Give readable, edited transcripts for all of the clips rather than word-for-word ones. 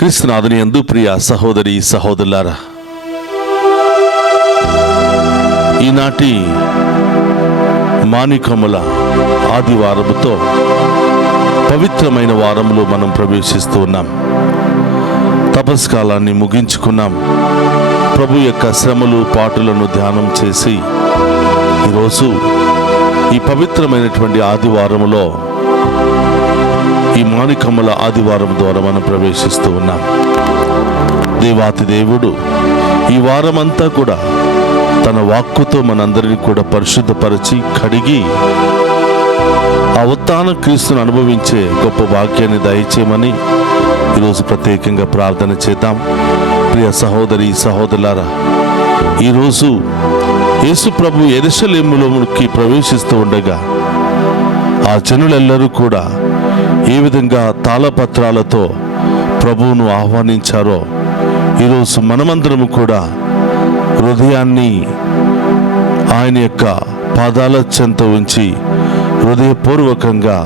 క్రీస్తునాథుని యందు ప్రియ సహోదరి సహోదరులారా, ఈనాటి మాణికముల ఆదివారముతో పవిత్రమైన వారములో మనం ప్రవేశిస్తూ ఉన్నాం. తపస్కాలాన్ని ముగించుకున్నాం. ప్రభు యొక్క శ్రమలు పాటులను ధ్యానం చేసి ఈరోజు ఈ పవిత్రమైనటువంటి ఆదివారములో ఈ మాణికముల ఆదివారం ద్వారా మనం ప్రవేశిస్తూ ఉన్నాం. దేవాతి దేవుడు ఈ వారమంతా కూడా తన వాక్కుతో మనందరినీ కూడా పరిశుద్ధపరిచి కడిగి ఆ ఉత్థాన క్రీస్తును అనుభవించే గొప్ప భాగ్యాన్ని దయచేయమని ఈరోజు ప్రత్యేకంగా ప్రార్థన చేద్దాం. ప్రియ సహోదరి సహోదరులారా, ఈరోజు యేసు ప్రభు యెరూషలేములోకి ప్రవేశిస్తూ ఉండగా ఆ జనులెల్లరూ కూడా ఏ విధంగా తాళపత్రాలతో ప్రభువును ఆహ్వానించారో ఈరోజు మనమందరము కూడా హృదయాన్ని ఆయన యొక్క పాదాల చెంత ఉంచి హృదయపూర్వకంగా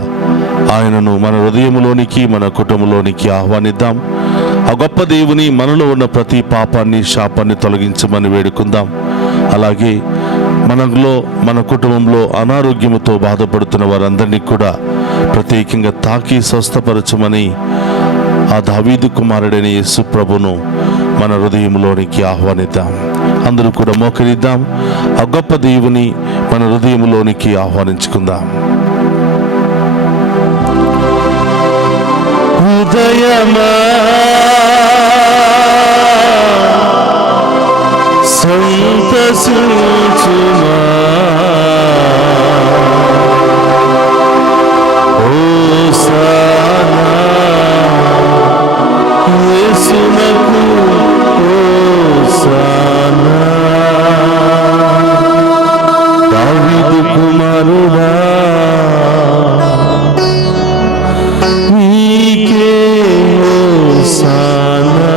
ఆయనను మన హృదయంలోనికి మన కుటుంబంలోనికి ఆహ్వానిద్దాం. ఆ గొప్ప దేవుని మనలో ఉన్న ప్రతి పాపాన్ని శాపాన్ని తొలగించమని వేడుకుందాం. అలాగే మనలో మన కుటుంబంలో అనారోగ్యముతో బాధపడుతున్న వారందరినీ కూడా ప్రత్యేకంగా తాకి స్వస్థపరచమని ఆ దావీదు కుమారుడైన యేసు ప్రభును మన హృదయంలోనికి ఆహ్వానిద్దాం. అందరూ కూడా మోకరిద్దాం. ఆ గొప్ప దేవుని మన హృదయంలోనికి ఆహ్వానించుకుందాం. ఉదయమా సంతసించుమా, హోసానా యేసునకు హోసానా. దావీదు కుమారుడా నీకే హోసానా.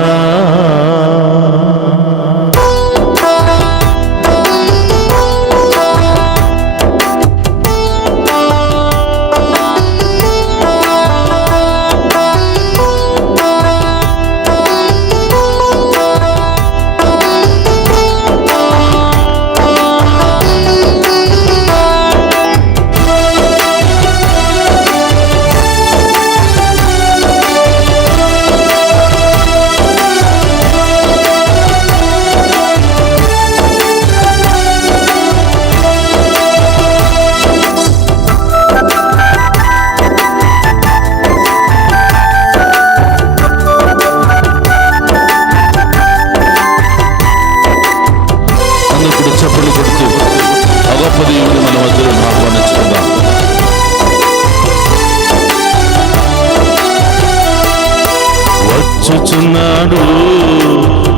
వచ్చుచున్నాడు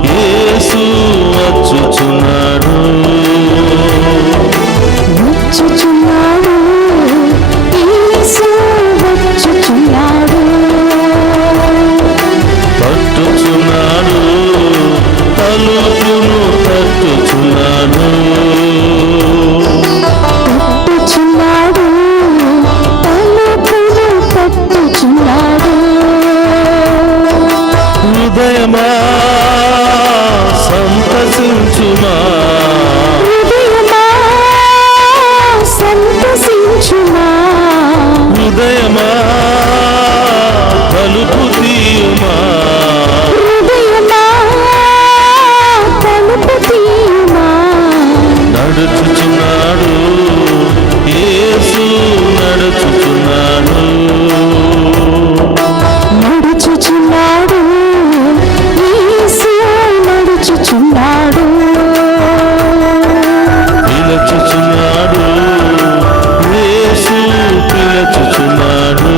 యేసు, వచ్చుచున్నాడు, వచ్చుచున్నాడు యేసు, వచ్చుచున్నాడు, తట్టుచున్నాడు, తలుపును తట్టుచున్నాడు, తట్టుచున్నాడు, తలుపును తట్టుచున్నాడు. హృదయమా సంతసించుమా, హృదయమా సంతసించుమా, హృదయమా తలుపు తీయుమా, హృదయమా తలుపు తీయుమా. నడుచుచున్నాడు యేసు, నడుచుచున్నాడు, నడుచుచున్నాడు యేసు, నడుచుచున్నాడు, పిలుచుచున్నాడు యేసు, పిలుచుచున్నాడు,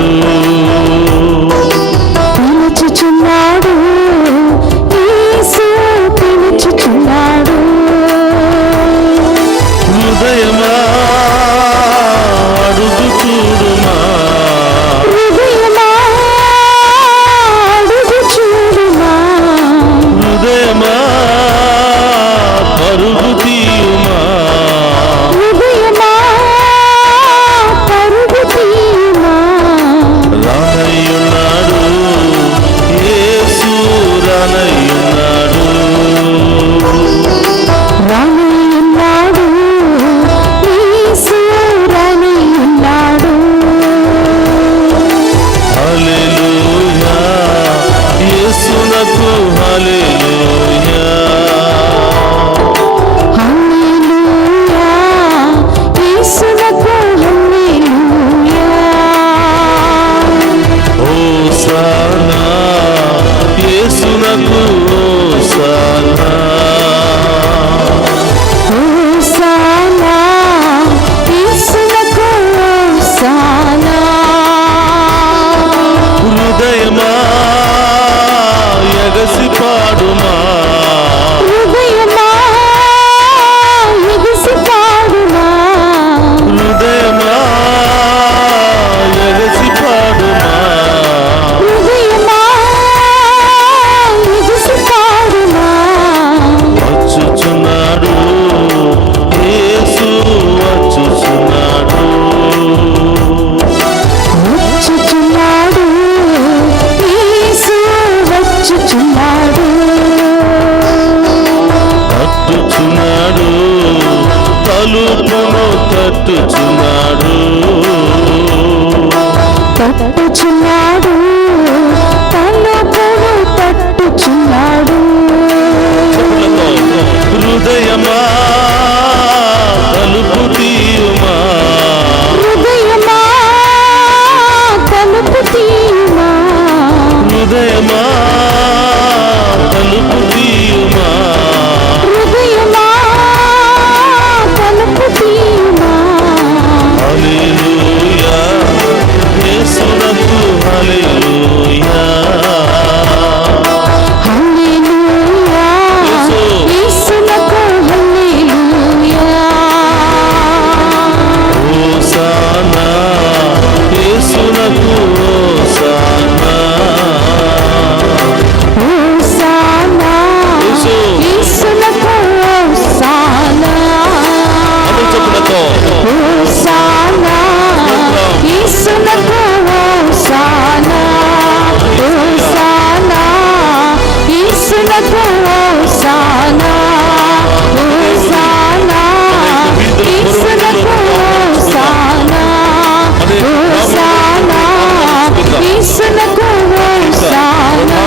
యేసునకు హోసానా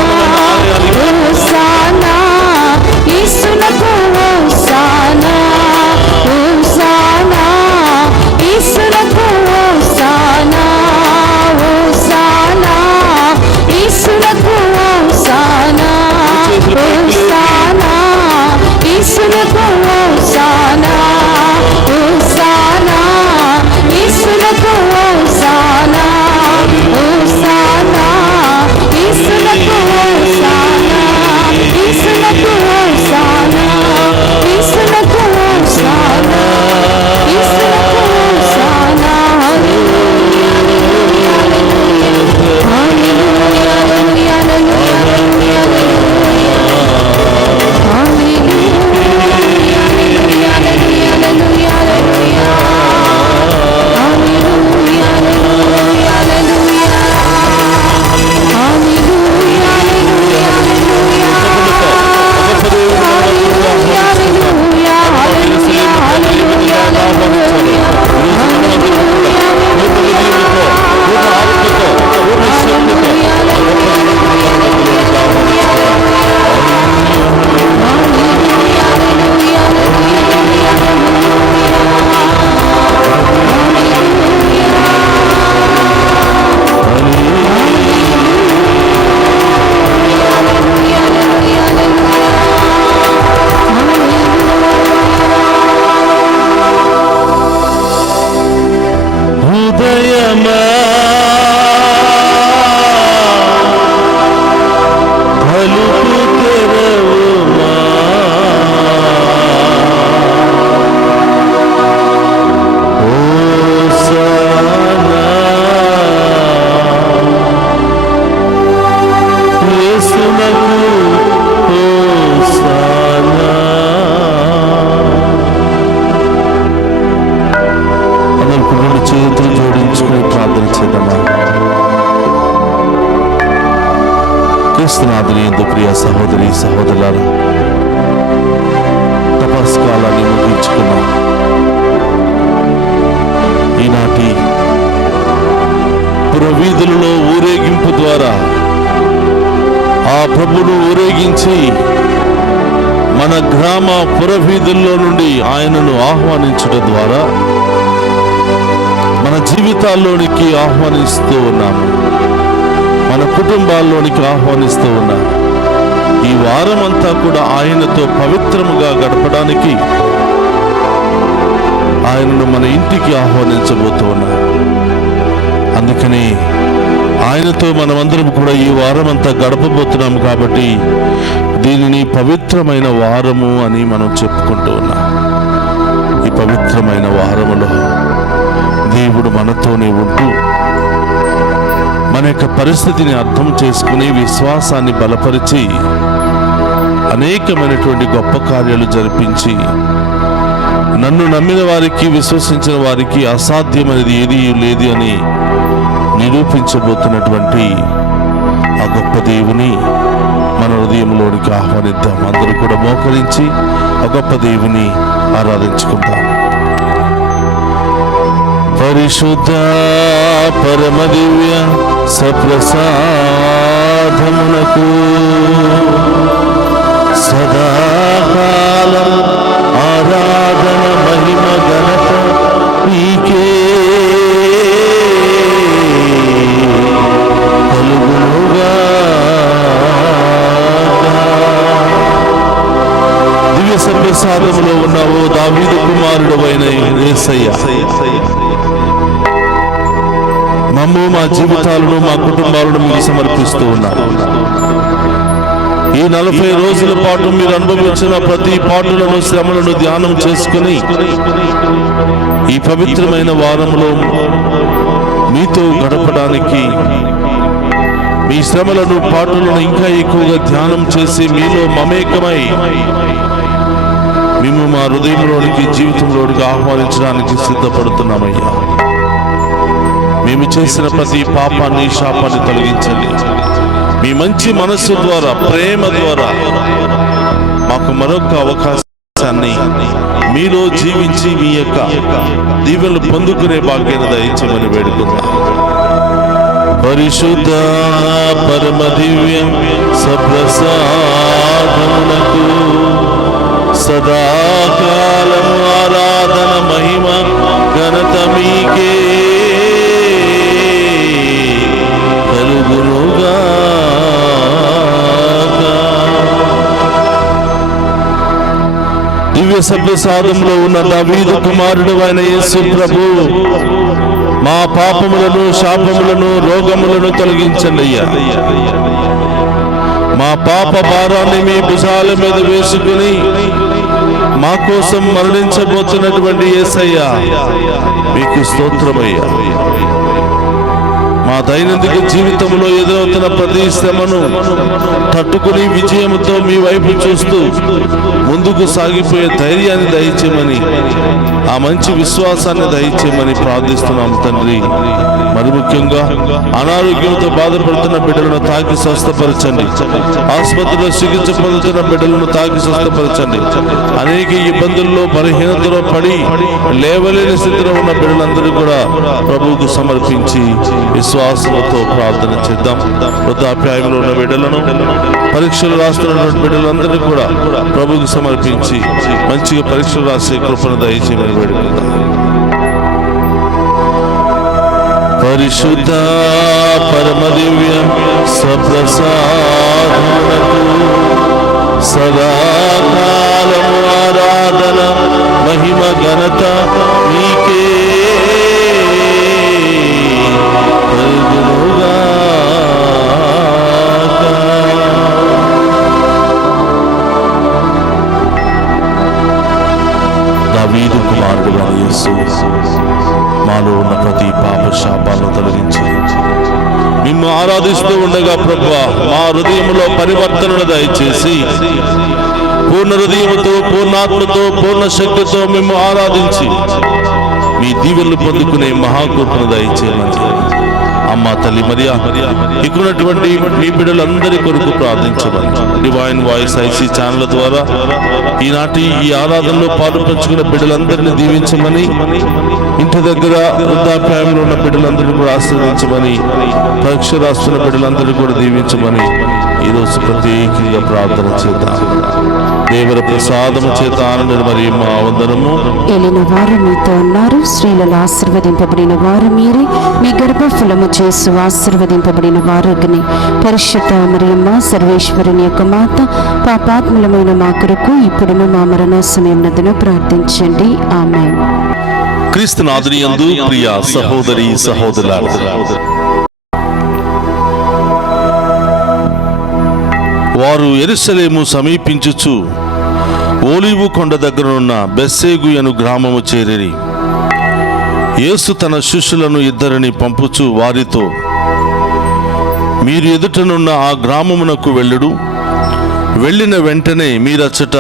హోసానా యేసునకు హోసానా హోసానా యేసునకు హోసానా హోసానా యేసునకు హోసానా హోసానా యేసునకు హోసానా హోసానా యేసునకు హోసానా హోసానా యేసునకు హోసానా యేసునకు హోసానా యేసునకు హోసానా యేసునకు హోసానా హల్లెలూయా హల్లెలూయా హల్లెలూయా క్రీస్తునాథుని యందు ప్రియ సహోదరి సహోదరులారా, తపస్కాలాన్ని ముగించుకున్నాం. ఈనాటి పురవీధులలో ఊరేగింపు ద్వారా ఆ ప్రభును ఊరేగించి మన గ్రామ పురవీధుల్లో నుండి ఆయనను ఆహ్వానించడం ద్వారా మన జీవితాల్లోనికి ఆహ్వానిస్తూ ఉన్నాము, మన కుటుంబాల్లోనికి ఆహ్వానిస్తూ ఉన్నాము. ఈ వారం అంతా కూడా ఆయనతో పవిత్రముగా గడపడానికి ఆయనను మన ఇంటికి ఆహ్వానించబోతూ ఉన్నాం. అందుకని ఆయనతో మనమందరం కూడా ఈ వారం అంతా గడపబోతున్నాము. కాబట్టి దీనిని పవిత్రమైన వారము అని మనం చెప్పుకుంటూ ఉన్నాం. ఈ పవిత్రమైన వారములో దేవుడు మనతోనే ఉంటూ మన యొక్క పరిస్థితిని అర్థం చేసుకుని విశ్వాసాన్ని బలపరిచి అనేకమైనటువంటి గొప్ప కార్యాలు జరిపించి నన్ను నమ్మిన వారికి, విశ్వసించిన వారికి అసాధ్యమైనది ఏదీ లేదు అని నిరూపించబోతున్నటువంటి ఆ గొప్ప దేవుని మన హృదయంలోనికి ఆహ్వానిద్దాం. అందరూ కూడా మోకరించి ఆ గొప్ప దేవుని ఆరాధించుకుందాం. పరిశుద్ధ పరమ దివ్య సప్రసాదమునకు సదాకాలం ఆరాధన మహిమ ఘనత నీకే కలుగునుగా. దివ్య సప్రసాదములో ఉన్నావు దావీదు కుమారుడు అయిన యేసయ్య, మమ్ము మా జీవితాలను, మా కుటుంబాలను మీకు సమర్పిస్తూ ఉన్నారు. ఈ 40 రోజుల పాటు మీరు అనుభవించిన ప్రతి పాటులను, శ్రమలను ధ్యానం చేసుకుని ఈ పవిత్రమైన వారంలో మీతో గడపడానికి, మీ శ్రమలను, పాటులను ఇంకా ఎక్కువగా ధ్యానం చేసి మీలో మమేకమై మేము మా హృదయంలోనికి, జీవితంలోనికి ఆహ్వానించడానికి సిద్ధపడుతున్నామయ్యా. మేము చేసిన ప్రతి పాపాన్ని, శాపాన్ని తొలగించండి. మీ మంచి మనస్సు ద్వారా, ప్రేమ ద్వారా మాకు మరొక అవకాశాన్ని మీలో జీవించి మీ యొక్క దీవెనలు పొందుకునే భాగ్యాన్ని దయచేయమని వేడుకుందాం. పరిశుద్ధ పరమ దివ్య సప్రసాదమునకు సదాకాలము ఆరాధన మహిమ ఘనత మీకే కలుగునుగాక. దివ్య సప్రసాదంలో ఉన్న దావీదు కుమారుడు అయిన యేసు ప్రభు మా పాపములను శాపములను రోగములను తొలగించండి అయ్యా. మా పాప భారాన్ని మీ భుజాల మీద వేసుకుని మా కోసం మరణించబోతున్నటువంటి యేసయ్యా మీకు స్తోత్రమయ్యా. మా దైనందిక జీవితంలో ఎదురవుతున్న ప్రతి శ్రమను తట్టుకుని విజయంతో మీ వైపు చూస్తూ ముందుకు సాగిపోయే ధైర్యాన్ని దయచేయమని, ఆ మంచి విశ్వాసాన్ని దయచేయమని ప్రార్థిస్తున్నాం తండ్రి. మరి ముఖ్యంగా అనారోగ్యంతో బాధపడుతున్న బిడ్డలను తాకి స్వస్థపరచండి. ఆసుపత్రిలో చికిత్స పొందుతున్న బిడ్డలను తాకి స్వస్థపరచండి. అనేక ఇబ్బందుల్లో బలహీనతలో పడి లేవలేని స్థితిలో ఉన్న బిడ్డలందరూ కూడా ప్రభువుకు సమర్పించి విశ్వాసంతో ప్రార్థన చేద్దాం. వృద్ధాప్యాయంలో ఉన్న బిడ్డలను, పరీక్షలు రాస్తున్నటువంటి బిడ్డలందరినీ కూడా ప్రభువుకు సమర్పించి మంచిగా పరీక్షలు రాసే కృపను దయచేయమని వేడుకుందాం. పరిశుద్ధ పరమ దివ్య సప్రసాదమునకు సదాకాలము ఆరాధన మహిమ ఘనత మీకే దావీదు కుమారుడు యేసు మాలో ఉన్న ప్రతి పాప శాపాలను తొలగించి నిన్ను ఆరాధిస్తూ ఉండగా ప్రభువా మా హృదయంలో పరివర్తనను దయచేసి పూర్ణ హృదయముతో, పూర్ణాత్మతో, పూర్ణ శక్తితో మేము ఆరాధించి మీ దీవెనలు పొందుకునే మహాకృపను దయచేయమని అమ్మ తల్లి మరియా ఇక్కడున్నటువంటి మీ బిడ్డలందరి కొరకు ప్రార్థించమని డివైన్ వాయిస్ ఐసీ ఛానల్ ద్వారా ఈనాటి ఈ ఆరాధనలో పాలు పంచుకున్న బిడ్డలందరినీ దీవించమని, ఇంటి దగ్గర వృద్ధాప్యాయంలో ఉన్న బిడ్డలందరినీ కూడా ఆశీర్వదించమని, పరీక్ష రాస్తున్న బిడ్డలందరినీ కూడా దీవించమని ఈరోజు ప్రత్యేకంగా ప్రార్థన చేద్దాం. దేవర ప్రసాదము చేత ఆనంద మరియు మా వందనము. ఏలిన వారు మీతో ఉన్నారు, స్త్రీలలో ఆశీర్వదింపబడిన వారు మీరే, మీ గర్భఫలము చేసు ఆశీర్వదింపబడిన వారుగ్ని. పరిశుద్ధ మరియమ్మ సర్వేశ్వరుని యొక్క మాత, పాపాత్ములమైన మా కొరకు ఇప్పుడును మా మరణ సమయమునందున ప్రార్థించండి. ఆమేన్. క్రీస్తునాథుని యందు ప్రియ సహోదరి సహోదరులారా, వారు యెరూషలేము సమీపించుచు ఓలీవు కొండ దగ్గరనున్న బెత్సేగు అను గ్రామము చేరిరి. యేసు తన శిష్యులను ఇద్దరిని పంపుచు వారితో, మీరు ఎదుటనున్న ఆ గ్రామమునకు వెళ్ళుడు. వెళ్ళిన వెంటనే మీరచ్చట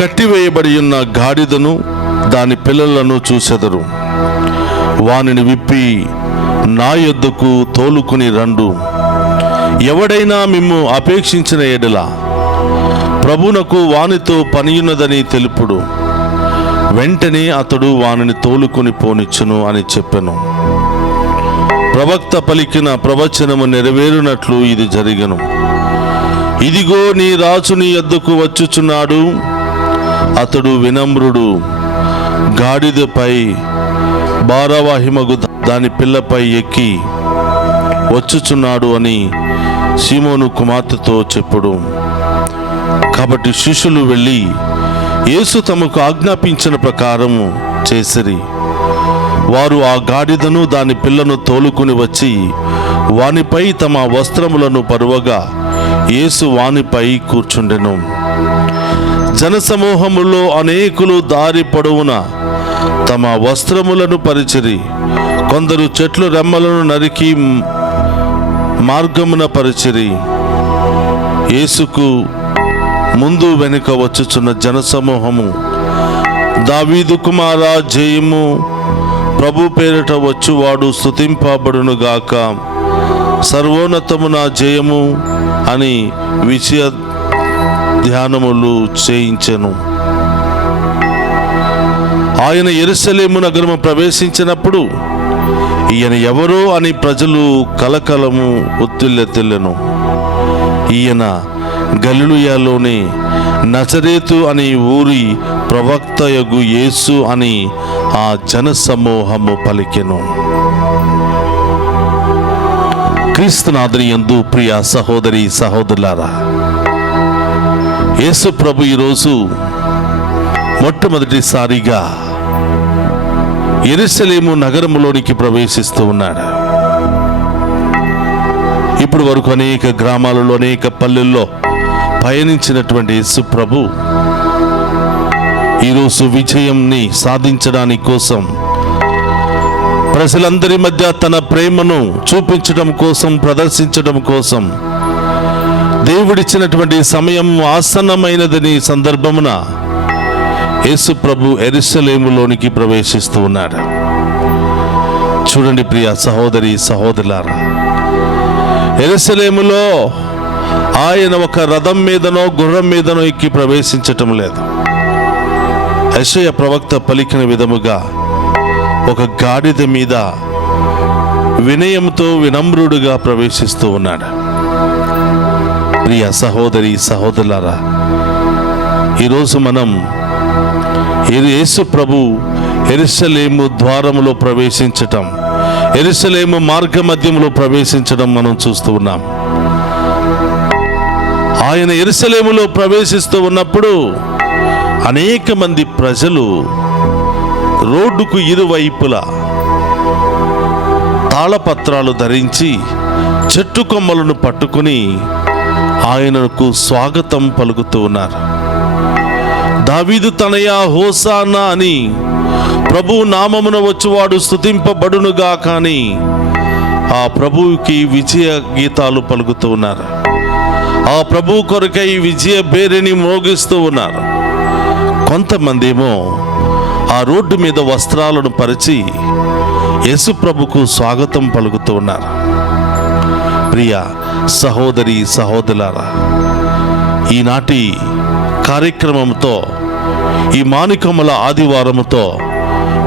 కట్టివేయబడి ఉన్న గాడిదను దాని పిల్లలను చూసెదరు. వానిని విప్పి నా యొద్దకు తోలుకుని రండు. ఎవడైనా మిమ్ము అపేక్షించిన ఎడల ప్రభునకు వానితో పనియున్నదని తెలుపుడు. వెంటనే అతడు వానిని తోలుకుని పోనిచ్చును అని చెప్పెను. ప్రవక్త పలికిన ప్రవచనము నెరవేరునట్లు ఇది జరిగెను. ఇదిగో నీ రాజు నీ యొద్దకు వచ్చుచున్నాడు. అతడు వినమ్రుడు, గాడిదపై భారవాహిమగు దాని పిల్లపై ఎక్కి వచ్చుచున్నాడు అని సీమోను కుమార్తెతో చెప్పుడు. కాబట్టి శిష్యులు వెళ్ళి యేసు తమకు ఆజ్ఞాపించిన ప్రకారము చేసిరి. వారు ఆ గాడిదను దాని పిల్లను తోలుకుని వచ్చి వానిపై తమ వస్త్రములను పరువగా యేసు వానిపై కూర్చుండెను. జనసమూహములో అనేకులు దారి పొడవున తమ వస్త్రములను పరిచిరి. కొందరు చెట్లు రెమ్మలను నరికి మార్గమున పరిచిరి. యేసుకు ముందు వెనుక వచ్చుచున్న జనసమూహము, దావీదు కుమారా జయము, ప్రభు పేరిట వచ్చువాడు స్తుతింపబడునుగాక, సర్వోన్నతమున జయము అని విజయ ధ్యానములు చేయించెను. ఆయన యెరూషలేము నగరము ప్రవేశించినప్పుడు ఈయన ఎవరో అని ప్రజలు కలకలము ఉత్తిల్లెత్తెళ్ళెను. ఈయన గలిలయలోని నజరేతు అనే ఊరి ప్రవక్తయగు యేసు అని ఆ జనసమూహము పలికెను. క్రీస్తునాథుని యందు ప్రియ సహోదరి సహోదరులారా, యేసు ప్రభు ఈరోజు మొట్టమొదటిసారిగా యెరూషలేము నగరములోనికి ప్రవేశిస్తూ ఉన్నాడు. ఇప్పుడు వరకు అనేక గ్రామాలలో, అనేక పల్లెల్లో పయనించినటువంటి యేసు ప్రభు ఈరోజు విజయంని సాధించడానికి కోసం, ప్రజలందరి మధ్య తన ప్రేమను చూపించడం కోసం, ప్రదర్శించడం కోసం దేవుడిచ్చినటువంటి సమయం ఆసన్నమైనదని సందర్భమున యేసు ప్రభు యెరూషలేములోనికి ప్రవేశిస్తూ ఉన్నాడు. చూడండి ప్రియ సహోదరి సహోదరులారా, యెరూషలేములో ఆయన ఒక రథం మీదనో గుర్రం మీదనో ఎక్కి ప్రవేశించటం లేదు. యెషయా ప్రవక్త పలికిన విధముగా ఒక గాడిద మీద వినయంతో వినమ్రుడుగా ప్రవేశిస్తూ ఉన్నాడు. ప్రియ సహోదరి సహోదరులారా, ఈరోజు మనం యేసు ప్రభు యెరూషలేము ద్వారములో ప్రవేశించటం, యెరూషలేము మార్గ మధ్యములో ప్రవేశించడం మనం చూస్తూ ఉన్నాం. ఆయన యెరూషలేములో ప్రవేశిస్తూ ఉన్నప్పుడు అనేక మంది ప్రజలు రోడ్డుకు ఇరువైపులా తాళపత్రాలు ధరించి చెట్టు కొమ్మలను పట్టుకుని ఆయనకు స్వాగతం పలుకుతూ ఉన్నారు. దావీదు తనయ హోసానా అని, ప్రభు నామమున వచ్చువాడు స్తుతింపబడునుగా కానీ ఆ ప్రభువుకి విజయ గీతాలు పలుకుతూ ఉన్నారు. ఆ ప్రభు కొరకై విజయ బేరిని మోగిస్తూ ఉన్నారు. కొంతమంది ఏమో ఆ రోడ్డు మీద వస్త్రాలను పరిచి యేసు ప్రభుకు స్వాగతం పలుకుతూ ఉన్నారు. ప్రియ సహోదరి సహోదరులారా, ఈనాటి కార్యక్రమంతో, ఈ మానికముల ఆదివారముతో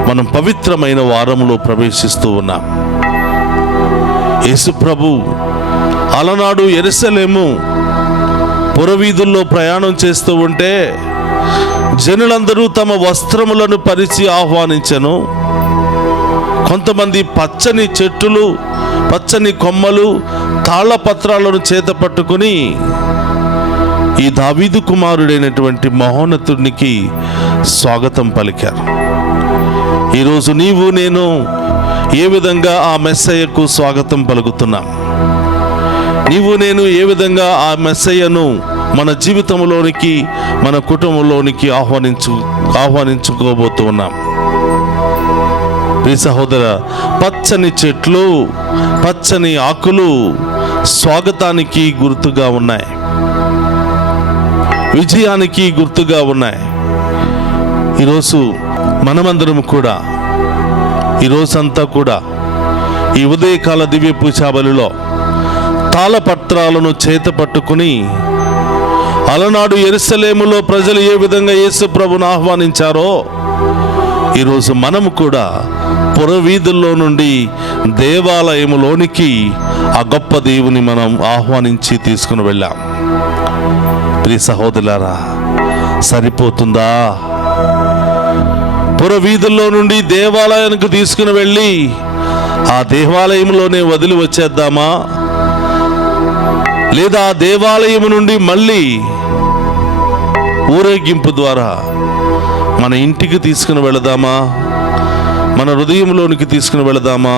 మనం పవిత్రమైన వారములో ప్రవేశిస్తూ ఉన్నాం. యేసు ప్రభు అలనాడు యెరూషలేము పురవీధుల్లో ప్రయాణం చేస్తూ ఉంటే జనులందరూ తమ వస్త్రములను పరిచి ఆహ్వానించెను. కొంతమంది పచ్చని చెట్టులు, పచ్చని కొమ్మలు, తాళపత్రాలను చేత పట్టుకుని ఈ దావీదు కుమారుడైనటువంటి మహోన్నతునికి స్వాగతం పలికారు. ఈరోజు నీవు నేను ఏ విధంగా ఆ మెస్సయ్యకు స్వాగతం పలుకుతున్నాం? నీవు నేను ఏ విధంగా ఆ మెస్సయ్యను మన జీవితంలోనికి, మన కుటుంబంలోనికి ఆహ్వానించుకోబోతున్నాం? ప్రియ సహోదర, పచ్చని చెట్లు, పచ్చని ఆకులు స్వాగతానికి గుర్తుగా ఉన్నాయి, విజయానికి గుర్తుగా ఉన్నాయి. ఈరోజు మనమందరం కూడా, ఈరోజంతా కూడా ఈ ఉదయకాల దివ్య పూజాబలిలో తాళపత్రాలను చేత పట్టుకుని అలనాడు యెరూషలేములో ప్రజలు ఏ విధంగా యేసు ప్రభును ఆహ్వానించారో ఈరోజు మనము కూడా పురవీధుల్లో నుండి దేవాలయములోనికి ఆ గొప్ప దేవుని మనం ఆహ్వానించి తీసుకుని వెళ్ళాం. ప్రియ సహోదరులారా, సరిపోతుందా? పురవీధుల్లో నుండి దేవాలయానికి తీసుకుని వెళ్ళి ఆ దేవాలయంలోనే వదిలి వచ్చేద్దామా? లేదా ఆ దేవాలయం నుండి మళ్ళీ ఊరేగింపు ద్వారా మన ఇంటికి తీసుకుని వెళదామా? మన హృదయంలోనికి తీసుకుని వెళదామా?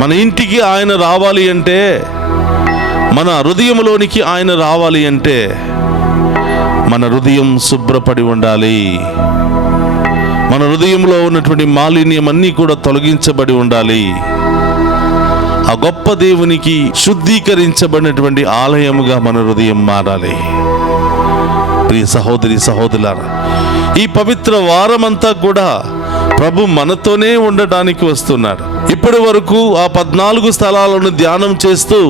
మన ఇంటికి ఆయన రావాలి అంటే, మన హృదయంలోనికి ఆయన రావాలి అంటే మన హృదయం శుభ్రపడి ఉండాలి. మన హృదయంలో ఉన్నటువంటి మాలిన్యం అన్నీ కూడా తొలగించబడి ఉండాలి. ఆ గొప్ప దేవునికి శుద్ధీకరించబడినటువంటి ఆలయముగా మన హృదయం మారాలి. ప్రియ సహోదరి సహోదరులారా, ఈ పవిత్ర వారమంతా కూడా ప్రభు మనతోనే ఉండటానికి వస్తున్నాడు. ఇప్పటి వరకు ఆ 14 స్థలాలను ధ్యానం చేస్తూ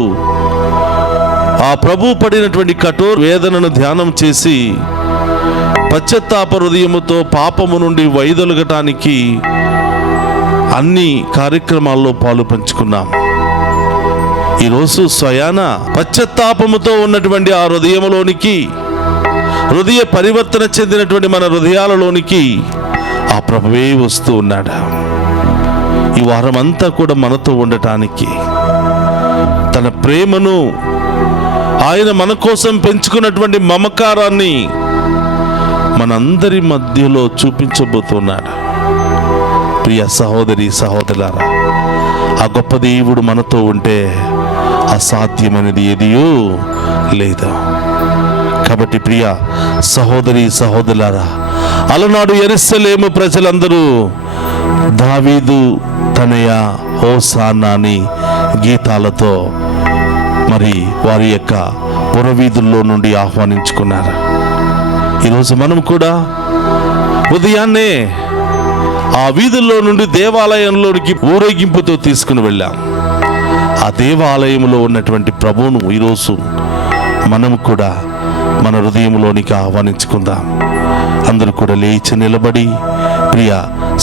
ఆ ప్రభు పడినటువంటి కఠోర వేదనను ధ్యానం చేసి పశ్చాత్తాప హృదయముతో పాపము నుండి వైదొలగటానికి అన్ని కార్యక్రమాల్లో పాలు పంచుకున్నాం. ఈరోజు స్వయాన పశ్చాత్తాపముతో ఉన్నటువంటి ఆ హృదయంలోనికి, హృదయ పరివర్తన చెందినటువంటి మన హృదయాలలోనికి ఆ ప్రభువే వస్తూ ఉన్నాడు. ఈ వారం అంతా కూడా మనతో ఉండటానికి, తన ప్రేమను, ఆయన మన కోసం పెంచుకున్నటువంటి మమకారాన్ని మనందరి మధ్యలో చూపించబోతున్నాడు. ప్రియ సహోదరి సహోదరులారా, ఆ గొప్ప దేవుడు మనతో ఉంటే అసాధ్యమైనది ఏదియో లేదు. కాబట్టి ప్రియ సహోదరి సహోదరులారా, అలనాడు యెరూషలేము ప్రజలందరూ దావీదు తనయ హోసానా అని గీతాలతో మరి వారి యొక్క పురవీధుల్లో నుండి ఆహ్వానించుకున్నారు. ఈరోజు మనం కూడా ఉదయాన్నే ఆ వీధుల్లో నుండి దేవాలయంలోనికి ఊరేగింపుతో తీసుకుని వెళ్ళాం. ఆ దేవాలయంలో ఉన్నటువంటి ప్రభువును ఈరోజు మనం కూడా మన హృదయంలోనికి ఆహ్వానించుకుందాం. అందరూ కూడా లేచి నిలబడి ప్రియ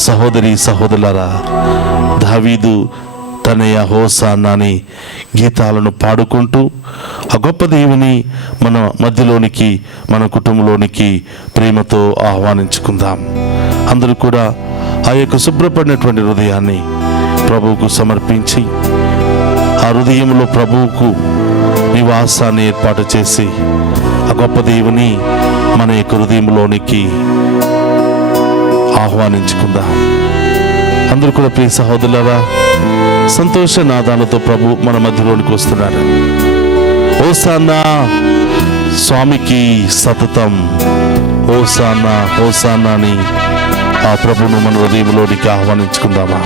సహోదరి సహోదరులారా, దావీదు తనయ హోసానా అని గీతాలను పాడుకుంటూ ఆ గొప్ప దేవుని మన మధ్యలోనికి, మన కుటుంబంలోనికి ప్రేమతో ఆహ్వానించుకుందాం. అందరూ కూడా ఆ యొక్క శుభ్రపడినటువంటి హృదయాన్ని ప్రభువుకు సమర్పించి, ఆ హృదయంలో ప్రభువుకు నివాసాన్ని ఏర్పాటు చేసి ఆ గొప్ప దేవుని మన యొక్క హృదయంలోనికి ఆహ్వానించుకుందాం. అందరూ కూడా ప్రియ సహోదరులారా, సంతోష నాదాలతో ప్రభు మన మధ్యలోనికి వస్తున్నాడు. హోసానా, స్వామికి సతతం హోసానా హోసానా అని ఆ ప్రభును మన హృదయంలోనికి ఆహ్వానించుకుందామా?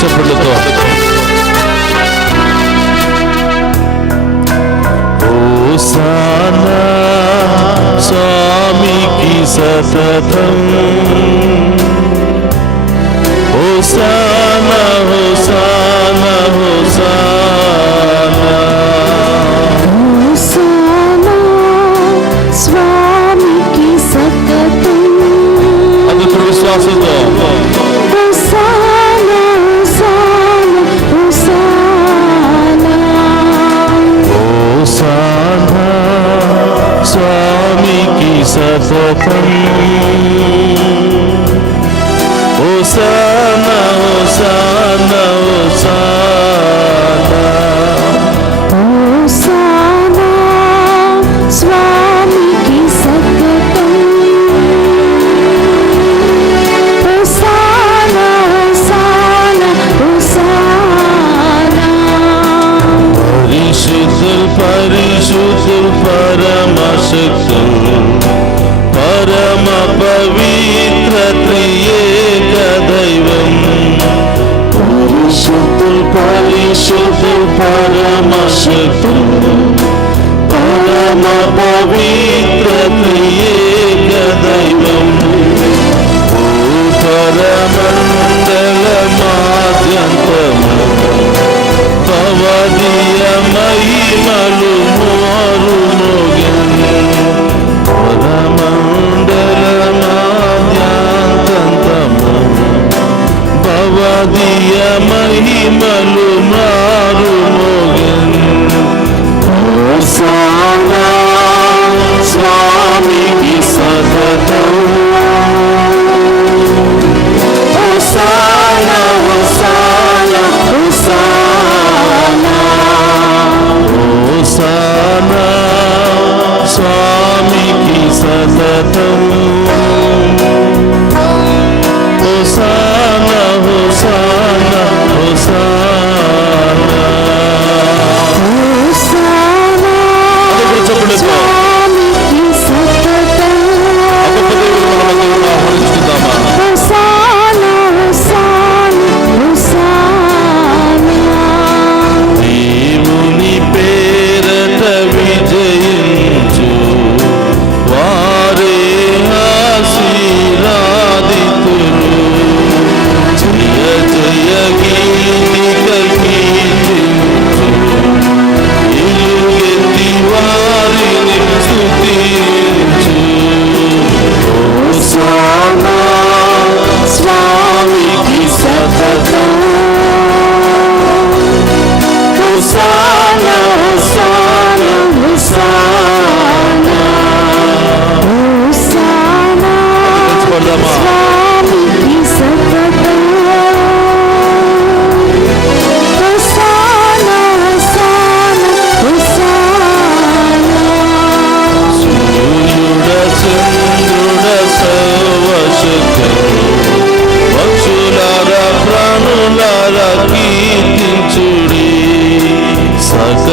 చప్పట్లతో హోసానా స్వామికి సతతం, హోసానా హోసానా హోసానా, హోసానా స్వామికి సతతం. అందుకు విశ్వాసంతో హోసానా హోసానా హోసానా, హోసానా స్వామికి సతతం, హోసానా హోసానా హోసానా, హోసానా స్వామికి సతతం, హోసానా హోసానా హోసానా. పరిశుద్ధుల్ పరిశుద్ధుల్ పరమశక్తుల్ పరమ పవిత్ర త్రియేక దైవం, పరిశుద్ధుల్ పరిశుద్ధుల్ పరమశక్తుల్ పరమ పవిత్ర త్రియేక దైవం, భూపరమండల మాద్యంతము భవదీయ మహిమలు మోరు మోగెన్, పరమండల మాద్యంతము భవదీయ మహిమలు మారు మోగెన్. హోసానా స్వామికి సతతం, హోసానా హోసానా హోసానా, హోసానా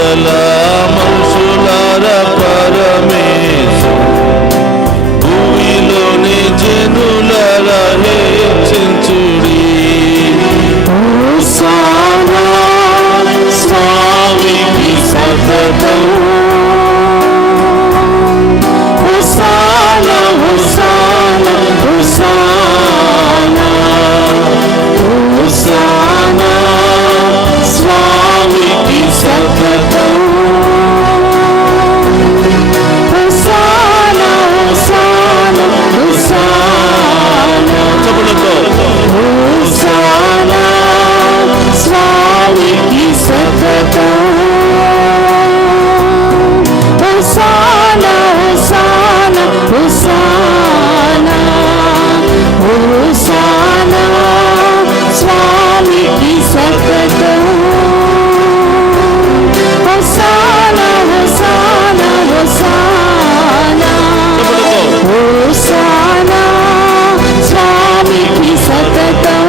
సకల మనుషులార పరమేశు భూమిలోని జనులార హెచ్చించుడి. హోసానా స్వామికి సతతం. హోసానా హోసానా హోసానా హోసానా స్వామికి సతతం. హోసానా హోసానా హోసానా హోసానా స్వామికి సతతం. హోసానా హోసానా హోసానా హోసానా స్వామికి సతతం. హోసానా హోసానా హోసానా హోసానా స్వామికి సతతం.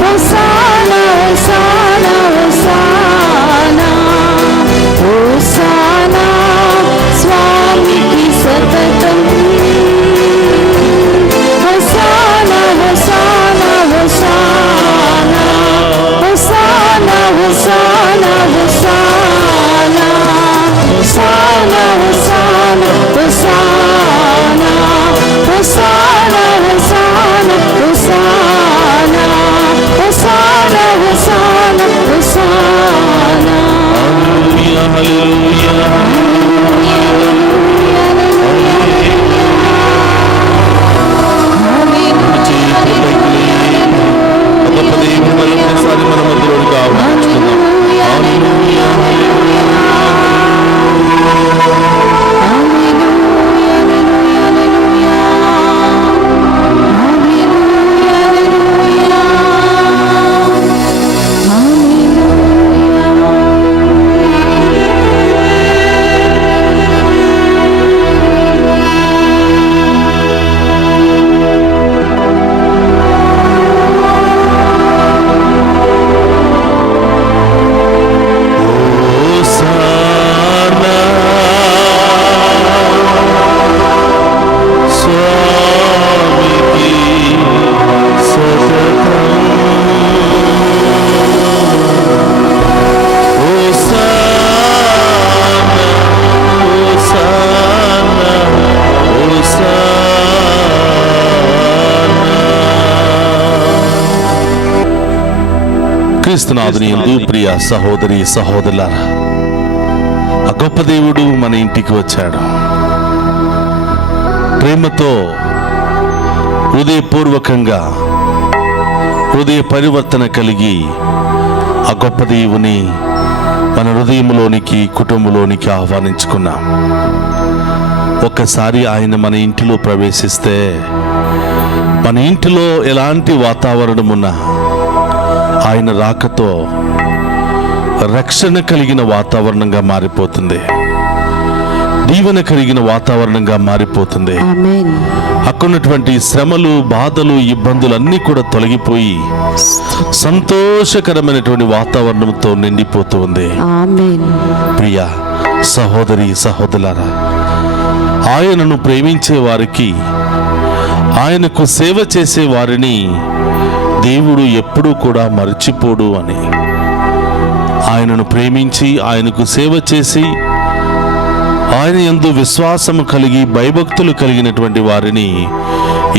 హోసానా హోసానా హోసానా హోసానా స్వామికి సతతం. Hosanna hosanna hosanna hosanna hosanna hosanna hosanna hosanna hosanna hosanna hosanna hosanna hosanna hosanna hosanna. Hallelujah గొప్ప దేవుడు మరొకసారి మన మధ్యలోకి ఆహ్వానిస్తున్నాం. హల్లెలూయా క్రీస్తునాథుని యందు ప్రియ సహోదరి సహోదరులారా, ఆ గొప్ప దేవుడు మన ఇంటికి వచ్చాడు. ప్రేమతో హృదయపూర్వకంగా హృదయ పరివర్తన కలిగి ఆ గొప్ప దేవుని మన హృదయంలోనికి కుటుంబంలోనికి ఆహ్వానించుకున్నాం. ఒక్కసారి ఆయన మన ఇంటిలో ప్రవేశిస్తే మన ఇంటిలో ఎలాంటి వాతావరణం ఉన్నా ఆయన రాకతో రక్షణ కలిగిన వాతావరణంగా మారిపోతుంది, దీవెన కలిగిన వాతావరణంగా మారిపోతుంది. ఆమేన్. అక్కడున్నటువంటి శ్రమలు, బాధలు, ఇబ్బందులు అన్నీ కూడా తొలగిపోయి సంతోషకరమైనటువంటి వాతావరణంతో నిండిపోతూ ఉంది. ఆమేన్. ప్రియ సహోదరి సహోదరులారా, ఆయనను ప్రేమించే వారికి, ఆయనకు సేవ చేసే వారిని దేవుడు ఎప్పుడూ కూడా మర్చిపోడు అని, ఆయనను ప్రేమించి ఆయనకు సేవ చేసి ఆయన యందు విశ్వాసము కలిగి భయభక్తులు కలిగినటువంటి వారిని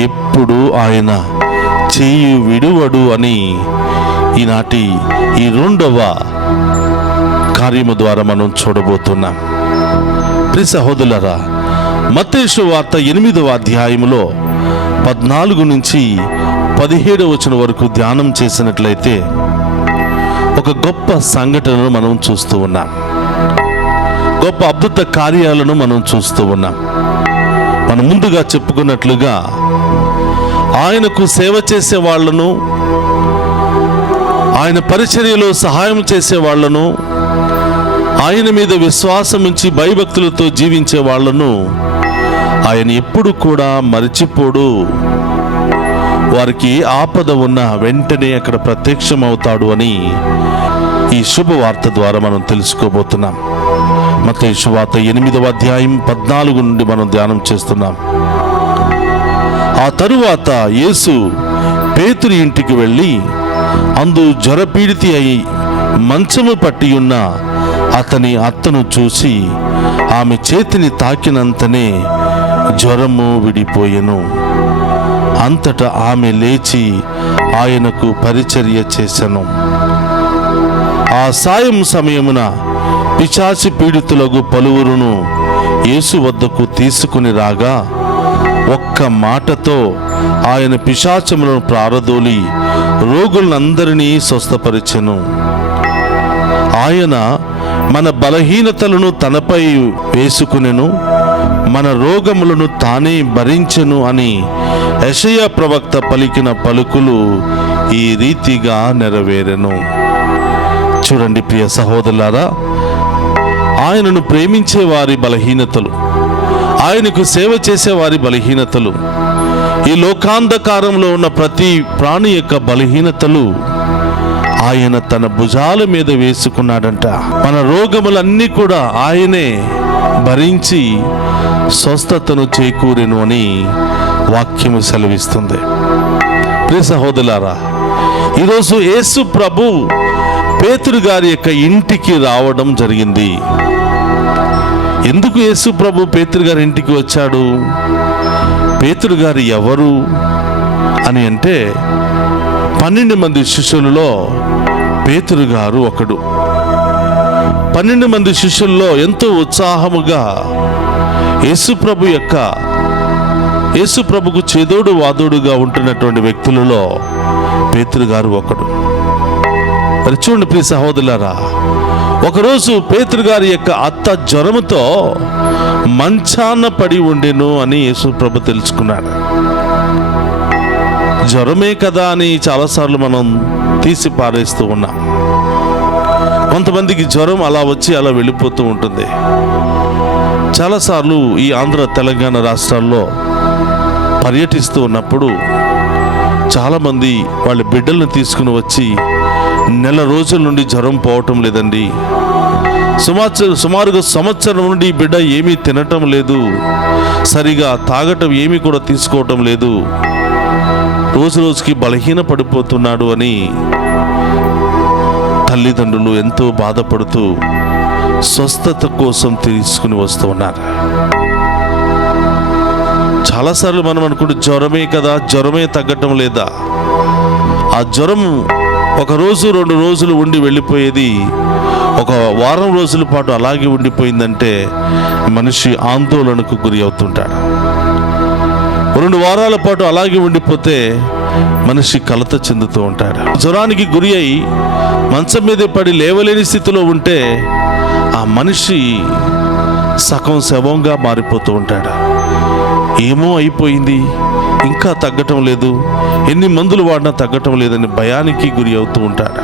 ఎప్పుడు ఆయన చేయి విడువడు అని ఈనాటి ఈ 2వ కార్యము ద్వారా మనం చూడబోతున్నాం. ప్రియ సహోదరులారా, మత్తయి సువార్త 8వ అధ్యాయములో 14 నుంచి 17వ వచనం వరకు ధ్యానం చేసినట్లయితే ఒక గొప్ప సంఘటనను మనం చూస్తూ ఉన్నాం. గొప్ప అద్భుత కార్యాలను మనం చూస్తూ ఉన్నాం. మనం ముందుగా చెప్పుకున్నట్లుగా ఆయనకు సేవ చేసే వాళ్లను, ఆయన పరిచర్యలో సహాయం చేసే వాళ్లను, ఆయన మీద విశ్వాసం ఉంచి భయభక్తులతో జీవించే వాళ్లను ఆయన ఎప్పుడు కూడా మరిచిపోడు. వారికి ఆపద ఉన్న వెంటనే అక్కడ ప్రత్యక్షమవుతాడు అని ఈ శుభవార్త ద్వారా మనం తెలుసుకోబోతున్నాం. మత్తయి సువార్త 8వ అధ్యాయం 14 నుండి మనం ధ్యానం చేస్తున్నాం. ఆ తరువాత యేసు పేతురు ఇంటికి వెళ్ళి అందు జ్వరపీడితి అయి మంచము పట్టి ఉన్న అతని అత్తను చూసి ఆమె చేతిని తాకినంతనే జ్వరము విడిపోయెను. అంతటా ఆమె లేచి ఆయనకు పరిచర్య చేసెను. ఆ సాయం సమయమున పిశాచి పీడితులకు పలువురును యేసు వద్దకు తీసుకుని రాగా ఒక్క మాటతో ఆయన పిశాచములను ప్రారదోలి రోగులందరినీ స్వస్థపరిచెను. ఆయన మన బలహీనతలను తనపై వేసుకునెను, మన రోగములను తానే భరించెను అని యెషయా ప్రవక్త పలికిన పలుకులు ఈ రీతిగా నెరవేరెను. చూడండి ప్రియ సహోదరులారా, ఆయనను ప్రేమించే వారి బలహీనతలు, ఆయనకు సేవ చేసే వారి బలహీనతలు, ఈ లోకాంధకారంలో ఉన్న ప్రతి ప్రాణి యొక్క బలహీనతలు ఆయన తన భుజాల మీద వేసుకున్నాడంట. మన రోగములన్నీ కూడా ఆయనే భరించి స్వస్థతను చేకూరెను అని వాక్యము సెలవిస్తుంది. ప్రియ సహోదరులారా, ఈరోజు యేసు ప్రభు పేతురు గారి యొక్క ఇంటికి రావడం జరిగింది. ఎందుకు యేసు ప్రభు పేతురు గారి ఇంటికి వచ్చాడు? పేతురు గారు ఎవరు అని అంటే 12 మంది శిష్యులలో పేతురు గారు ఒకడు. 12 మంది శిష్యుల్లో ఎంతో ఉత్సాహముగా యేసు ప్రభుకు చేదోడు వాదోడుగా ఉంటున్నటువంటి వ్యక్తులలో పేతురు గారు ఒకడు. మరి చూడండి ప్రియ సహోదరులారా, ఒకరోజు పేతురు గారి యొక్క అత్త జ్వరముతో మంచాన పడి ఉండెను అని యేసు ప్రభు తెలుసుకున్నాడు. జ్వరమే కదా అని చాలాసార్లు మనం తీసి పారేస్తూ ఉన్నాం. కొంతమందికి జ్వరం అలా వచ్చి అలా వెళ్ళిపోతూ ఉంటుంది. చాలాసార్లు ఈ ఆంధ్ర తెలంగాణ రాష్ట్రాల్లో పర్యటిస్తూ ఉన్నప్పుడు చాలామంది వాళ్ళ బిడ్డలను తీసుకుని వచ్చి నెల రోజుల నుండి జ్వరం పోవటం లేదండి, సుమారుగా సంవత్సరం నుండి బిడ్డ ఏమీ తినటం లేదు, సరిగా తాగటం ఏమీ కూడా తీసుకోవటం లేదు, రోజు రోజుకి బలహీన పడిపోతున్నాడు అని తల్లిదండ్రులు ఎంతో బాధపడుతూ స్వస్థత కోసం తీసుకుని వస్తూ ఉన్నారు. చాలాసార్లు మనం అనుకుంటే జ్వరమే కదా, జ్వరమే తగ్గటం లేదా. ఆ జ్వరం ఒక రోజు 2 రోజులు ఉండి వెళ్ళిపోయేది ఒక వారం రోజుల పాటు అలాగే ఉండిపోయిందంటే మనిషి ఆందోళనకు గురి అవుతుంటాడు. 2 వారాల పాటు అలాగే ఉండిపోతే మనిషి కలత చెందుతూ ఉంటాడు. జ్వరానికి గురి అయి మంచం మీద పడి లేవలేని స్థితిలో ఉంటే ఆ మనిషి సగం శవంగా మారిపోతూ ఉంటాడు. ఏమో అయిపోయింది, ఇంకా తగ్గటం లేదు, ఎన్ని మందులు వాడినా తగ్గటం లేదని భయానికి గురి అవుతూ ఉంటాడు.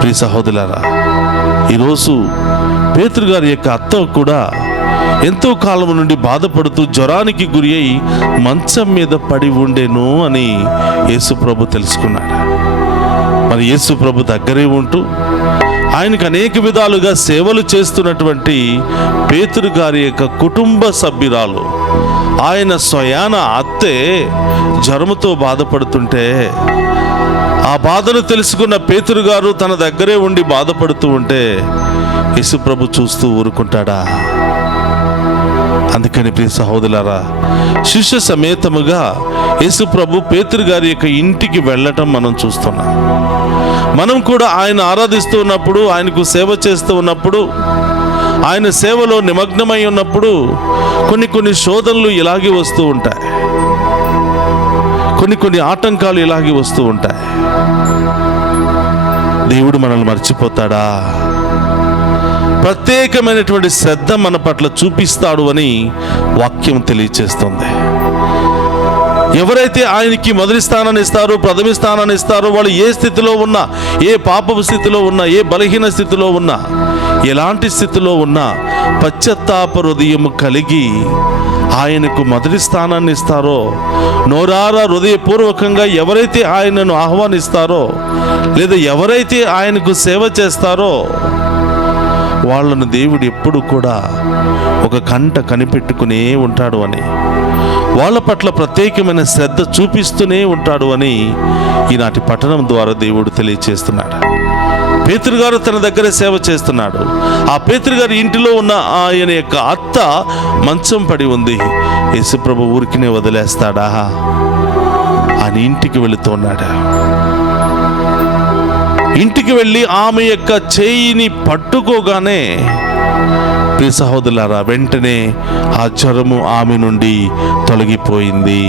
ప్రియ సహోదరులారా, ఈరోజు పేతురు గారి యొక్క అత్త కూడా ఎంతో కాలం నుండి బాధపడుతూ జ్వరానికి గురి అయి మంచం మీద పడి ఉండేను అని యేసు ప్రభు తెలుసుకున్నాడు. మరి యేసు ప్రభు దగ్గరే ఉంటూ ఆయనకు అనేక విధాలుగా సేవలు చేస్తున్నటువంటి పేతురు గారి యొక్క కుటుంబ సభ్యురాలు, ఆయన స్వయాన అత్తే జ్వరముతో బాధపడుతుంటే ఆ బాధను తెలుసుకున్న పేతురు గారు తన దగ్గరే ఉండి బాధపడుతూ ఉంటే యేసు ప్రభు చూస్తూ ఊరుకుంటాడా? అందుకని ప్రియ సహోదరులారా, శిష్య సమేతముగా యేసు ప్రభు పేతురు గారి యొక్క ఇంటికి వెళ్ళటం మనం చూస్తున్నాం. మనం కూడా ఆయన ఆరాధిస్తూ ఉన్నప్పుడు, ఆయనకు సేవ చేస్తూ ఉన్నప్పుడు, ఆయన సేవలో నిమగ్నమై ఉన్నప్పుడు కొన్ని శోధనలు ఇలాగే వస్తూ ఉంటాయి, కొన్ని ఆటంకాలు ఇలాగే వస్తూ ఉంటాయి. దేవుడు మనల్ని మర్చిపోతాడా? ప్రత్యేకమైనటువంటి శ్రద్ధ మన పట్ల చూపిస్తాడు అని వాక్యం తెలియచేస్తుంది. ఎవరైతే ఆయనకి మొదటి స్థానాన్ని ఇస్తారో, ప్రథమ స్థానాన్ని ఇస్తారో, వాళ్ళు ఏ స్థితిలో ఉన్నా, ఏ పాపపు స్థితిలో ఉన్నా, ఏ బలహీన స్థితిలో ఉన్నా, ఎలాంటి స్థితిలో ఉన్నా పశ్చాత్తాప హృదయం కలిగి ఆయనకు మొదటి స్థానాన్ని ఇస్తారో, నోరారా హృదయపూర్వకంగా ఎవరైతే ఆయనను ఆహ్వానిస్తారో, లేదా ఎవరైతే ఆయనకు సేవ చేస్తారో వాళ్ళను దేవుడు ఎప్పుడు కూడా ఒక కంట కనిపెట్టుకునే ఉంటాడు అని, వాళ్ళ పట్ల ప్రత్యేకమైన శ్రద్ధ చూపిస్తూనే ఉంటాడు అని ఈనాటి పఠనం ద్వారా దేవుడు తెలియచేస్తున్నాడు. పేతురు గారు తన దగ్గర సేవ చేస్తున్నాడు. ఆ పేతురు గారి ఇంటిలో ఉన్న ఆయన యొక్క అత్త మంచం పడి ఉంది. యేసుప్రభు ఊరికినే వదిలేస్తాడా? ఆయన ఇంటికి వెళుతున్నాడు. ఇంటికి వెళ్ళి ఆమె యొక్క చేయిని పట్టుకోగానే ప్రియ సహోదరులారా, వెంటనే ఆ జ్వరము ఆమె నుండి తొలగిపోయింది.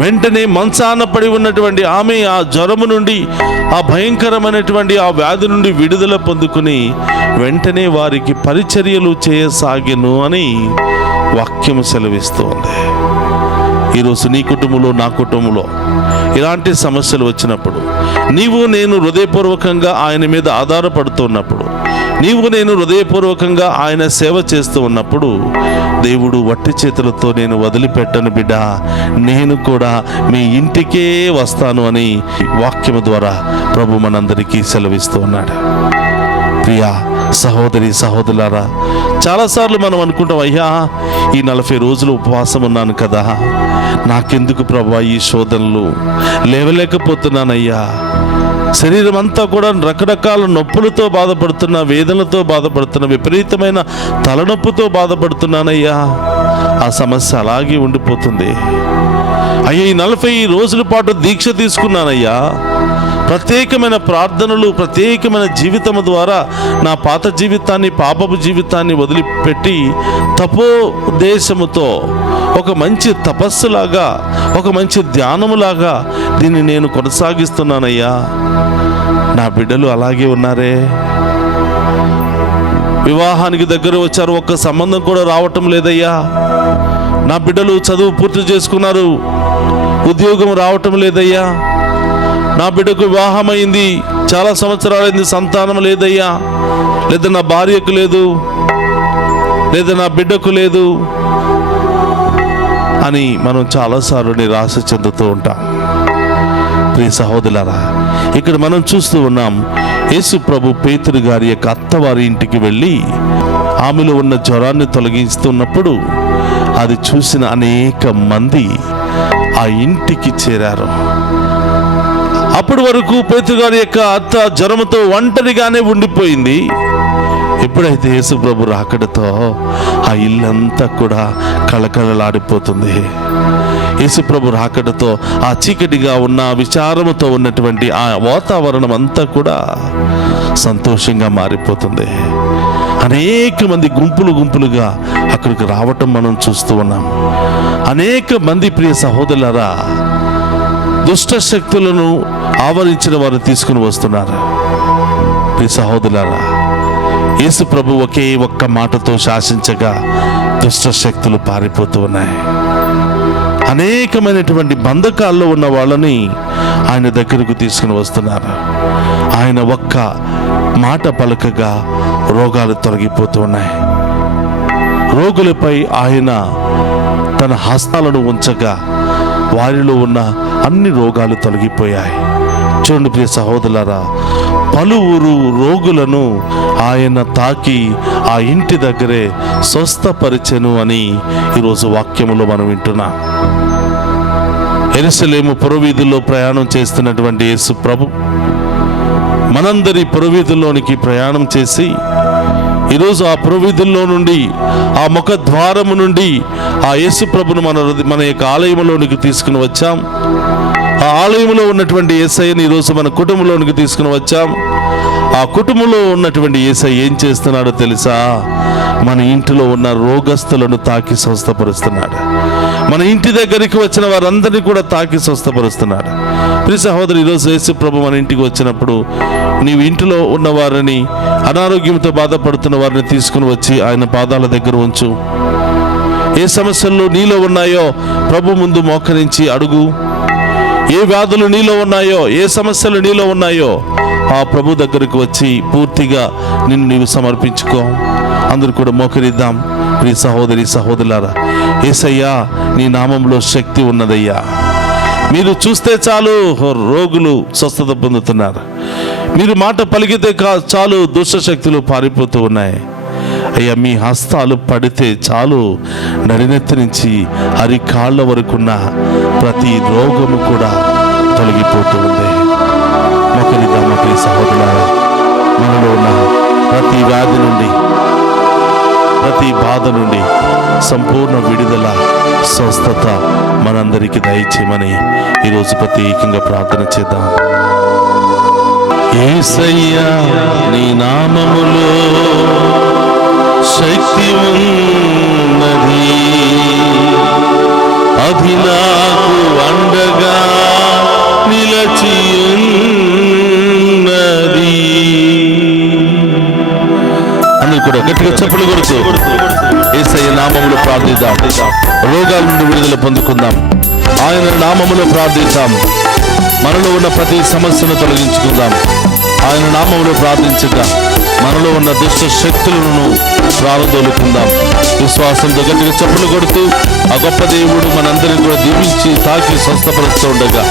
వెంటనే మంచాన పడి ఉన్నటువంటి ఆమె ఆ జ్వరము నుండి, ఆ భయంకరమైనటువంటి ఆ వ్యాధి నుండి విడుదల పొందుకుని వెంటనే వారికి పరిచర్యలు చేయసాగెను అని వాక్యము సెలవిస్తోంది. ఈరోజు నీ కుటుంబంలో, నా కుటుంబంలో ఇలాంటి సమస్యలు వచ్చినప్పుడు, నీవు నేను హృదయపూర్వకంగా ఆయన మీద ఆధారపడుతున్నప్పుడు, నీవు నేను హృదయపూర్వకంగా ఆయన సేవ చేస్తూ ఉన్నప్పుడు, దేవుడు వట్టి చేతులతో నేను వదిలిపెట్టను బిడ్డ, నేను కూడా మీ ఇంటికే వస్తాను అని వాక్యము ద్వారా ప్రభు మనందరికీ సెలవిస్తూ ఉన్నాడు. ప్రియా సహోదరి సహోదరులారా, చాలాసార్లు మనం అనుకుంటాం, అయ్యా ఈ 40 రోజులు ఉపవాసం ఉన్నాను కదా, నాకెందుకు ప్రభా ఈ శోధనలు, లేవలేకపోతున్నానయ్యా, శరీరం అంతా కూడా రకరకాల నొప్పులతో బాధపడుతున్నా, వేదనలతో బాధపడుతున్నా, విపరీతమైన తలనొప్పితో బాధపడుతున్నానయ్యా, ఆ సమస్య అలాగే ఉండిపోతుంది. అయ్యా ఈ 40 రోజుల పాటు దీక్ష తీసుకున్నానయ్యా, ప్రత్యేకమైన ప్రార్థనలు, ప్రత్యేకమైన జీవితం ద్వారా నా పాత జీవితాన్ని, పాపపు జీవితాన్ని వదిలిపెట్టి తపోదేశముతో ఒక మంచి తపస్సులాగా, ఒక మంచి ధ్యానములాగా దీన్ని నేను కొనసాగిస్తున్నానయ్యా. నా బిడ్డలు అలాగే ఉన్నారే, వివాహానికి దగ్గర వచ్చారు, ఒక్క సంబంధం కూడా రావటం లేదయ్యా. నా బిడ్డలు చదువు పూర్తి చేసుకున్నారు, ఉద్యోగం రావటం లేదయ్యా. నా బిడ్డకు వివాహమైంది, చాలా సంవత్సరాలైంది, సంతానం లేదయ్యా. లేదా నా భార్యకు లేదు, లేదా నా బిడ్డకు లేదు అని మనం చాలాసార్లు నిరాశ చెందుతూ ఉంటాం. ప్రియ సహోదరులారా, ఇక్కడ మనం చూస్తూ ఉన్నాం, యేసు ప్రభు పేతురు గారి యొక్క అత్తవారి ఇంటికి వెళ్ళి ఆమెలో ఉన్న జ్వరాన్ని తొలగిస్తున్నప్పుడు అది చూసిన అనేక మంది ఆ ఇంటికి చేరారు. అప్పటి వరకు పేతురు గారి యొక్క అత్త జ్వరముతో ఒంటరిగానే ఉండిపోయింది. ఎప్పుడైతే యేసు ప్రభు రాకడతో ఆ ఇల్లంతా కూడా కళకళలాడిపోతుంది. యేసు ప్రభు రాకడతో ఆ చీకటిగా ఉన్న, విచారముతో ఉన్నటువంటి ఆ వాతావరణం అంతా కూడా సంతోషంగా మారిపోతుంది. అనేక మంది గుంపులు గుంపులుగా అక్కడికి రావటం మనం చూస్తూ ఉన్నాం. అనేక మంది ప్రియ సహోదరులారా, దుష్ట శక్తులను ఆవరించిన వారు తీసుకుని వస్తున్నారు. ప్రియ సహోదరులారా, యేసు ప్రభు ఒకే ఒక్క మాటతో శాసించగా దుష్ట శక్తులు పారిపోతూ ఉన్నాయి. అనేకమైనటువంటి బంధకాల్లో ఉన్న వాళ్ళని ఆయన దగ్గరకు తీసుకుని వస్తున్నారు. ఆయన ఒక్క మాట పలకగా రోగాలు తొలగిపోతూ ఉన్నాయి. రోగులపై ఆయన తన హస్తాలను ఉంచగా వారిలో ఉన్న అన్ని రోగాలు తొలగిపోయాయి. చూడండి ప్రియ సహోదరులారా, పలువురు రోగులను ఆయన తాకి ఆ ఇంటి దగ్గరే స్వస్థపరిచెను అని ఈరోజు వాక్యములో మనం వింటున్నాం. యెరూషలేము పురవీధుల్లో ప్రయాణం చేస్తున్నటువంటి యేసు ప్రభు మనందరి పురవీధుల్లోనికి ప్రయాణం చేసి ఈరోజు ఆ పురవీధుల్లో నుండి, ఆ ముఖ ద్వారము నుండి ఆ యేసు ప్రభును మన యొక్క ఆలయంలోనికి తీసుకుని వచ్చాం. ఆ ఆలయంలో ఉన్నటువంటి యేసయ్యని ఈరోజు మన కుటుంబంలోనికి తీసుకుని వచ్చాం. ఆ కుటుంబంలో ఉన్నటువంటి యేసయ్య ఏం చేస్తున్నాడో తెలుసా? మన ఇంటిలో ఉన్న రోగస్తులను తాకి స్వస్థపరుస్తున్నాడు. మన ఇంటి దగ్గరికి వచ్చిన వారందరినీ కూడా తాకి స్వస్థపరుస్తున్నాడు. ప్రియ సహోదరు, ఈరోజు యేసు ప్రభు మన ఇంటికి వచ్చినప్పుడు నీవు ఇంటిలో ఉన్న వారిని, అనారోగ్యంతో బాధపడుతున్న వారిని తీసుకుని వచ్చి ఆయన పాదాల దగ్గర ఉంచు. ఏ సమస్యలు నీలో ఉన్నాయో ప్రభు ముందు మోకరించి అడుగు. ఏ వ్యాధులు నీలో ఉన్నాయో, ఏ సమస్యలు నీలో ఉన్నాయో ఆ ప్రభు దగ్గరకు వచ్చి పూర్తిగా నిన్ను నీవు సమర్పించుకో. అందరూ కూడా మోకరిద్దాం. ప్రియ సహోదరి సహోదరులారా, యేసయ్యా నీ నామంలో శక్తి ఉన్నదయ్యా. మీరు చూస్తే చాలు రోగులు స్వస్థత పొందుతున్నారు. మీరు మాట పలికితే చాలు దుష్ట శక్తులు పారిపోతూ ఉన్నాయి. అయ్యా, మీ హస్తాలు పడితే చాలు నడినెత్తి నుంచి అరికాళ్ళ వరకున్న ప్రతి రోగము కూడా తొలగిపోతూ ఉంది. మొక్కరిద్దామా ప్రియ సహోదరులారా, మనలో ఉన్న ప్రతి వ్యాధి నుండి, ప్రతి బాధ నుండి సంపూర్ణ విడుదల, స్వస్థత మనందరికీ దయచేయమని ఈరోజు ప్రత్యేకంగా ప్రార్థన చేద్దాం. యేసయ్యా నీ నామములో శక్తి ఉన్నది, అది నాకు అండగా నిలచి ఉన్నది. అందరూ కూడా గట్టిగా చప్పట్లు కొడుతూ యేసయ్య నామములో ప్రార్థిద్దాం. రోగాల నుండి విడుదల పొందుకుందాం. ఆయన నామములో ప్రార్థిద్దాం. మనలో ఉన్న ప్రతి సమస్యను తొలగించుకుందాం. ఆయన నామములో ప్రార్థించుదాం. మనలో ఉన్న దుష్ట శక్తులను ప్రారంభోలుకుందాం. విశ్వాసంతో గట్టిగా చప్పట్లు కొడుతూ ఆ గొప్ప దేవుడు మనందరినీ కూడా దీవించి తాకి స్వస్థపరుస్తూ ఉండగా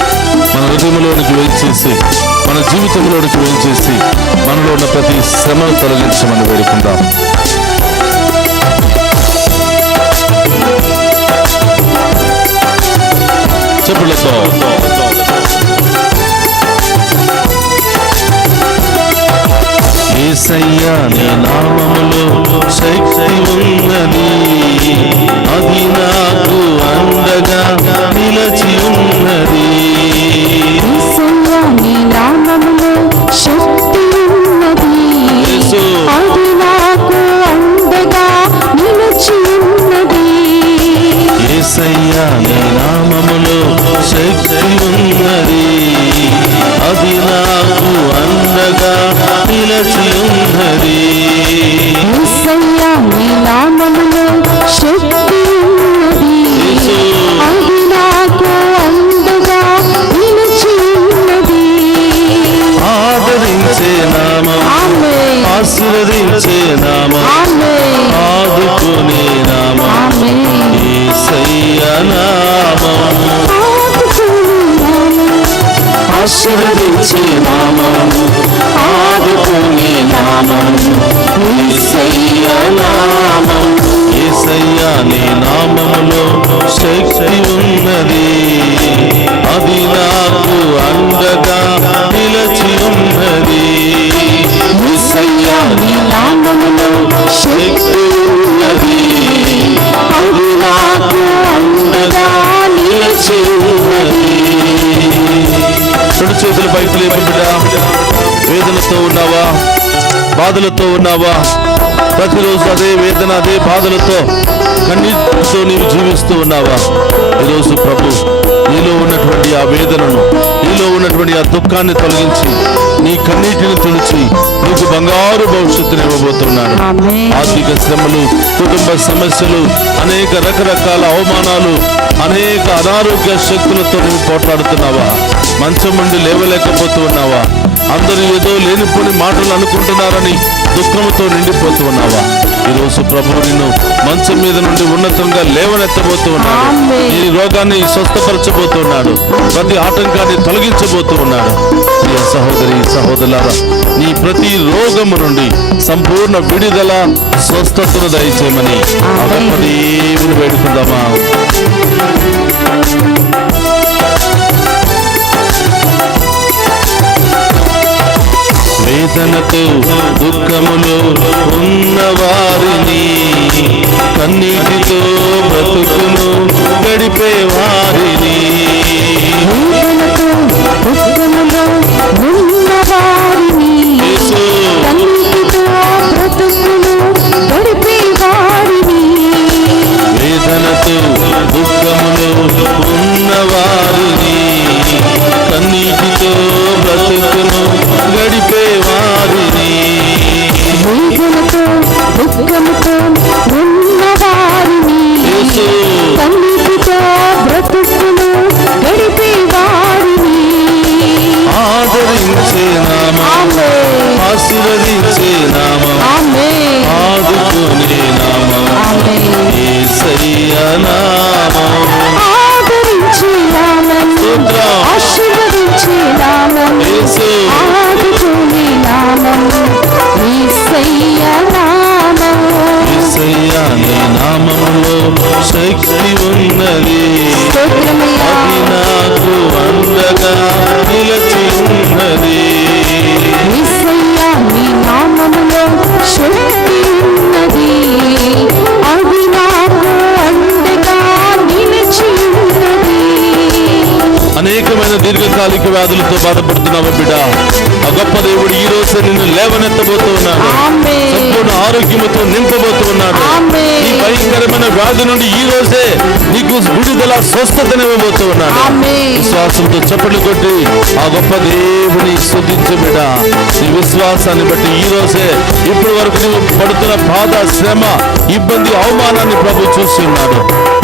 మన హృదయంలోనికి వేయించేసి, మన జీవితంలోనికి వేయించేసి, మనలో ఉన్న ప్రతి శ్రమను తొలగించమని వేడుకుందాం. చెప్పులతో యేసయ్యా నీ నామములో శక్తి ఉన్నది, అది నాకు అండగా నిలచి ఉన్నది. యేసయ్యా నీ నామములో శక్తి ఉన్నది, అది నాకు అండగా నిలిచి ఉన్నది. యేసయ్యా నీ నామములో శక్తి ఉన్నది, అది నాకు అండగా నిలచి ఉన్నది. యేసయ్యా నీ నామములో శక్తి ఉన్నది, అది నాకు అండగా నిలిచి ఉన్నది. ఆదరించే నామం, ఆశీర్వదించే నామం, ఆదుకునే నామం యేసయ్యా నామం. ఆశీర్వదించే నామం, ఆదుకునే నామం యేసయ్యా నామం. యేసయ్యా నీ నామములో శక్తి ఉన్నది, అది నాకు అండగా నిలచి ఉన్నది. యేసయ్యా నీ నామములో శక్తి ఉన్నది, అది నాకు అండగా నిలిచి ఉన్నది. రెండు చేతులు పైకి లేపు బిడ్డ. వేదనతో ఉన్నావా? బాధలతో ఉన్నావా? ప్రతిరోజు అదే వేదన, అదే బాధలతో, కన్నీటితో నీవు జీవిస్తూ ఉన్నావా? ఈరోజు ప్రభు నీలో ఉన్నటువంటి ఆ వేదనను, నీలో ఉన్నటువంటి ఆ దుఃఖాన్ని తొలగించి, నీ కన్నీటిని తుడిచి నీకు బంగారు భవిష్యత్తుని ఇవ్వబోతున్నాడు. ఆర్థిక శ్రమలు, కుటుంబ సమస్యలు, అనేక రకరకాల అవమానాలు, అనేక అనారోగ్య శక్తులతో నువ్వు పోట్లాడుతున్నావా? మంచం నుండి లేవలేకపోతూ ఉన్నావా? అందరూ ఏదో లేనిపోని మాటలు అనుకుంటున్నారని దుఃఖంతో నిండిపోతూ ఉన్నావా? ఈరోజు ప్రభువు నిన్ను మంచం మీద నుండి ఉన్నతంగా లేవనెత్తబోతూ ఉన్నాడు. నీ రోగాన్ని స్వస్థపరచబోతూ ఉన్నాడు. ప్రతి ఆటంకాన్ని తొలగించబోతూ ఉన్నాడు. ప్రియ సహోదరి సహోదరులారా, నీ ప్రతి రోగము నుండి సంపూర్ణ విడుదల, స్వస్థతను దయచేయమని ఆ గొప్ప దేవుని వేడుకుందామా? వేదనతో దుఃఖములో ఉన్నవారిని, కన్నీటితో బ్రతుకును గడిపే వారిని, వేదనతో దుఃఖములో ఉన్నవారిని, కన్నీటితో బ్రతుకును గడిపే వారిని. వేదనతో దుఃఖములో ఉన్నవారిని, కన్నీటితో బ్రతుకును గడిపే వారిని, వేదనతో దుఃఖముతో ఉన్నవారిని, కన్నీటితో బ్రతుకును యేసయ్యా నీ నామములో శక్తి ఉన్నది, అది నాకు అండగా నిలిచి ఉన్నది. యేసయ్యా నీ నామములో శక్తి ఉన్నది, అది నాకు అండగా నిలిచి ఉన్నది. అనేకమైన దీర్ఘకాలిక వ్యాధులతో బాధపడుతున్నావు బిడ్డ, ఆ గొప్ప దేవుడు ఈ రోజు నిన్ను లేవనెత్తబోతూ ఉన్నాడు, సంపూర్ణ ఆరోగ్యముతో నింపబోతూ ఉన్నాడు. ఈ భయంకరమైన వ్యాధి నుండి ఈ రోజే నీకు విడుదల స్వస్థతనివ్వబోతూ ఉన్నాడు. విశ్వాసంతో చప్పట్లు కొట్టి ఆ గొప్ప దేవుని స్తుతించు బిడ్డ. నీ విశ్వాసాన్ని బట్టి ఈ రోజే ఇప్పటి వరకు నువ్వు పడుతున్న బాధ, శ్రమ, ఇబ్బంది, అవమానాన్ని ప్రభు చూసి ఉన్నాడు.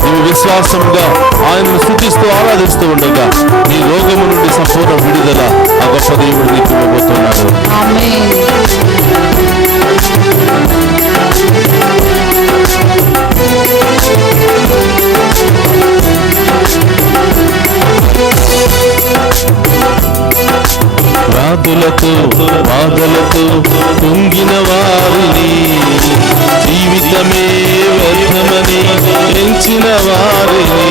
నువ్వు విశ్వాసంగా ఆయనను స్తుతిస్తూ ఆరాధిస్తూ ఉండగా నీ రోగము నుండి సంపూర్ణ విడుదల ఆ గొప్ప దేవుడు నీకు ఇవ్వబోతున్నాడు. వ్యాధులతో బాధలతో కుంగిన వారిని, జీవితమే వ్యర్థమని ఎంచిన వారిని,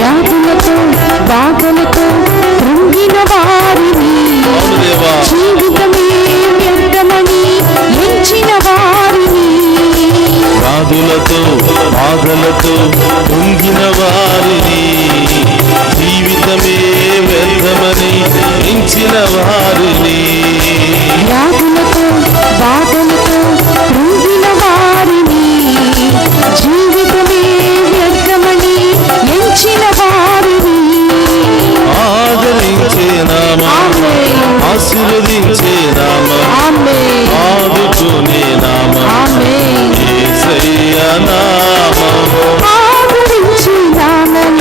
వ్యాధులతో బాధలతో కృంగిన వారిని, జీవితమే వ్యర్థమని ఎంచిన వారిని, వ్యాధులతో బాధలతో కుంగిన వారిని, జీవితమే వ్యర్థమని ఎంచిన వారిని, వ్యాధులతో బాధలతో కృంగిన వారిని, జీవితమే వ్యర్థమని ఎంచిన వారిని ఆదరించే నామం, ఆశీర్వదించే నామం, ఆదుకునే నామం, యేసయ్యా నామం, ఆదరించే నామం,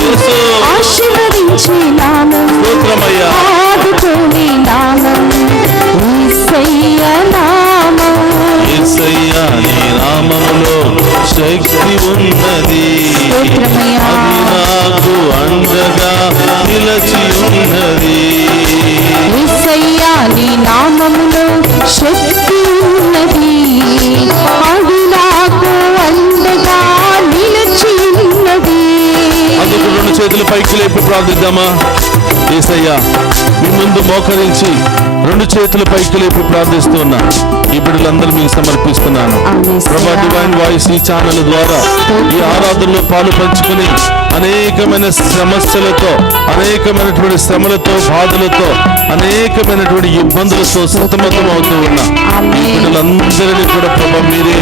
ఆశీర్వదించే నామం, స్తోత్రమయ్యా, ఆదుకునే నామం, యేసయ్యా నామం. యేసయ్యా నీ నామములో శక్తి ఉన్నది, అది నాకు అండగా నిలిచి ఉన్నది. యేసయ్యా నీ నామములో శక్తి ఉన్నది, అది నాకు అండగా నిలిచి ఉన్నది. అందుకు రెండు చేతులు పైకి లేపి ప్రార్థిద్దామా? యేసయ్యా మీ ముందు మోకరించి రెండు చేతుల పైకి లేపి ప్రార్థిస్తున్నా ఈ బిడ్డలందరూ మీకు సమర్పిస్తున్నాను. ప్రభా డివైన్ వాయిస్ ఈ ఛానల్ ద్వారా ఈ ఆరాధనలో పాలు పంచుకుని అనేకమైన సమస్యలతో, అనేకమైనటువంటి శ్రమలతో, బాధలతో, అనేకమైనటువంటి ఇబ్బందులతో సతమతం అవుతూ ఉన్నా ఈ బిడ్డలందరినీ కూడా ప్రభా మీరే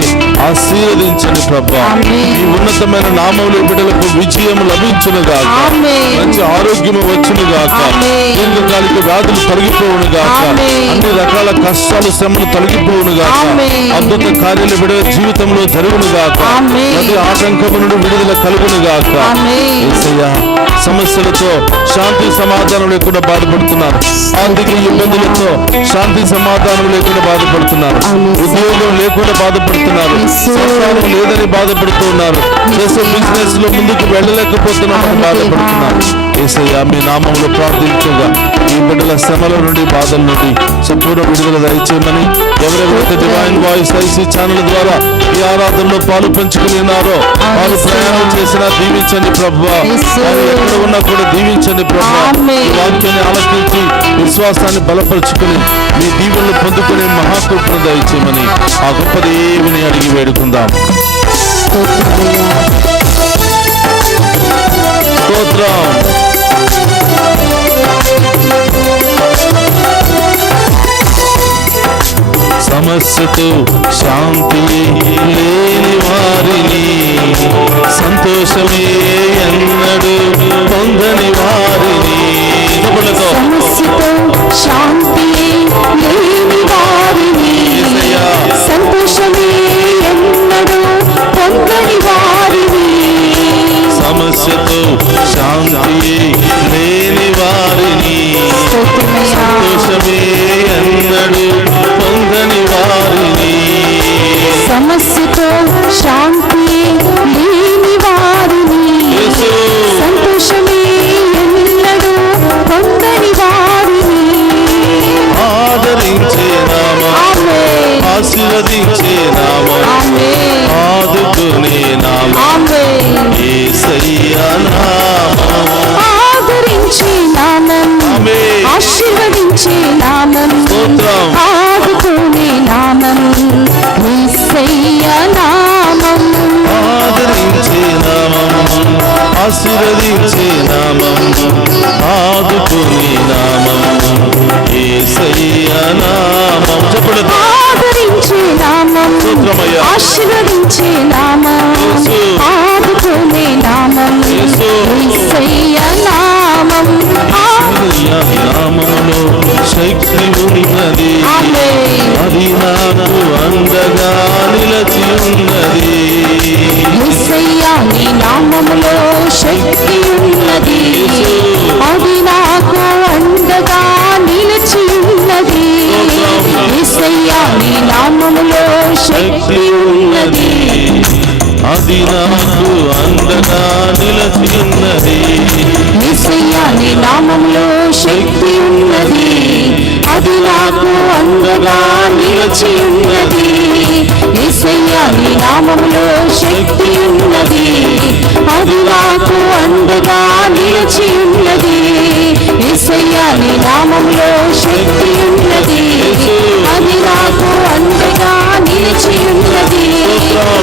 ఆశీర్వదించండి. ప్రభా ఈ ఉన్నతమైన నామములు బిడ్డలకు విజయం లభించును గాక, మంచి ఆరోగ్యము వచ్చును గాక, దీర్ఘకాలిక వ్యాధులు తొలగిపోవును గాక, అన్ని రకాల కష్టాలు, శ్రమలు తొలగిపోవును గాక, అద్భుత కార్యాలు బిడ్డల జీవితంలో జరుగును గాక, ప్రతి ఆటంకము నుండి విడుదల కలుగును గాక. యేసయ్యా సమస్యలతో శాంతి సమాధానం లేకుండా బాధపడుతున్నారు, ఆర్థిక ఇబ్బందులతో శాంతి సమాధానం లేకుండా బాధపడుతున్నారు, ఉద్యోగం లేకుండా బాధపడుతున్నారు, సంతానం లేదని బాధపడుతున్నారు, చేసే బిజినెస్ లో ముందుకు వెళ్ళలేకపోతున్నామని బాధపడుతున్నారు. యేసయ్యా మీ నామములో ప్రార్థించగా ఈ బిడ్డల శ్రమల నుండి, బాధల నుండి సంపూర్ణ విడుదల దయచేయమని, ఎవరెవరైతే డివైన్ వాయిస్ ఐసీ ఛానల్ ద్వారా ఈ ఆరాధనలో పాలు పంచుకుని ఉన్నారో వారు ప్రయాణం చేసినా దీవించండి ప్రభువా, వారు ఎక్కడ ఉన్నా కూడా దీవించండి ప్రభువా. ఈ వాక్యాన్ని ఆలకించి విశ్వాసాన్ని బలపరుచుకుని మీ దీవెనలు పొందుకునే మహాకృపను దయచేయమని ఆ గొప్ప దేవుని అడిగి వేడుకుందాం. స్తోత్రం. సమస్యతో శాంతి లేని వారిని, సంతోషమే ఎన్నడూ పొందని వారిని, సమస్యతో శాంతి లేని వారిని, సంతోషమే ఎన్నడూ పొందని వారిని, సమస్యతో శాంతి లేని వారిని, సంతోషమే ఎన్నడూ పొందని వారిని, సమస్యతో శాంతి లేని వారిని, సంతోషమే ఎన్నడూ పొందని వారిని ఆదరించే ఆశీర్వదించే నామం, ఆమేన్ ఆదుకునే నామం, ఆమేన్ యేసయ్యా నామం, ఆదరించే నామం, ఆమేన్. ఆశీర్వదించే నామం, స్తోత్రం. ఆదుకునే నామం, యేసయ్య నామం, ఆదరించే నామం, ఆశీర్వదించే నామం, ఆదుకునే నామం, యేసయ్యా నామం. చెప్పండి. ఆదరించే నామం, స్తోత్రమయ్యా. ఆశీర్వదించే నామం, యేసు. ఆదుకునే నామం, యేసు. యేసయ్య నామం. యేసయ్యా నామములో శక్తి ఉన్నది, ఆమేన్. అది నాకు అండగా నిలచి ఉన్నది. యేసయ్య నీ నామములో శక్తి ఉన్నది, అది నాకు అండగా నిలిచి ఉన్నది. యేసయ్య నీ నామములో శక్తి ఉన్నది, అది నాకు అండగా నిలచి ఉన్నది. యేసయ్య నీ నామములో శక్తి ఉన్నది, అది నాకు అండగా నిలిచి ఉన్నది. యేసయ్య నీ నామములో శక్తి ఉన్నది, అది నాకు అండగా నిలిచి ఉన్నది. యేసయ్య నీ నామములో శక్తి ఉన్నది, అది నాకు అండగా నిలిచి ఉన్నది.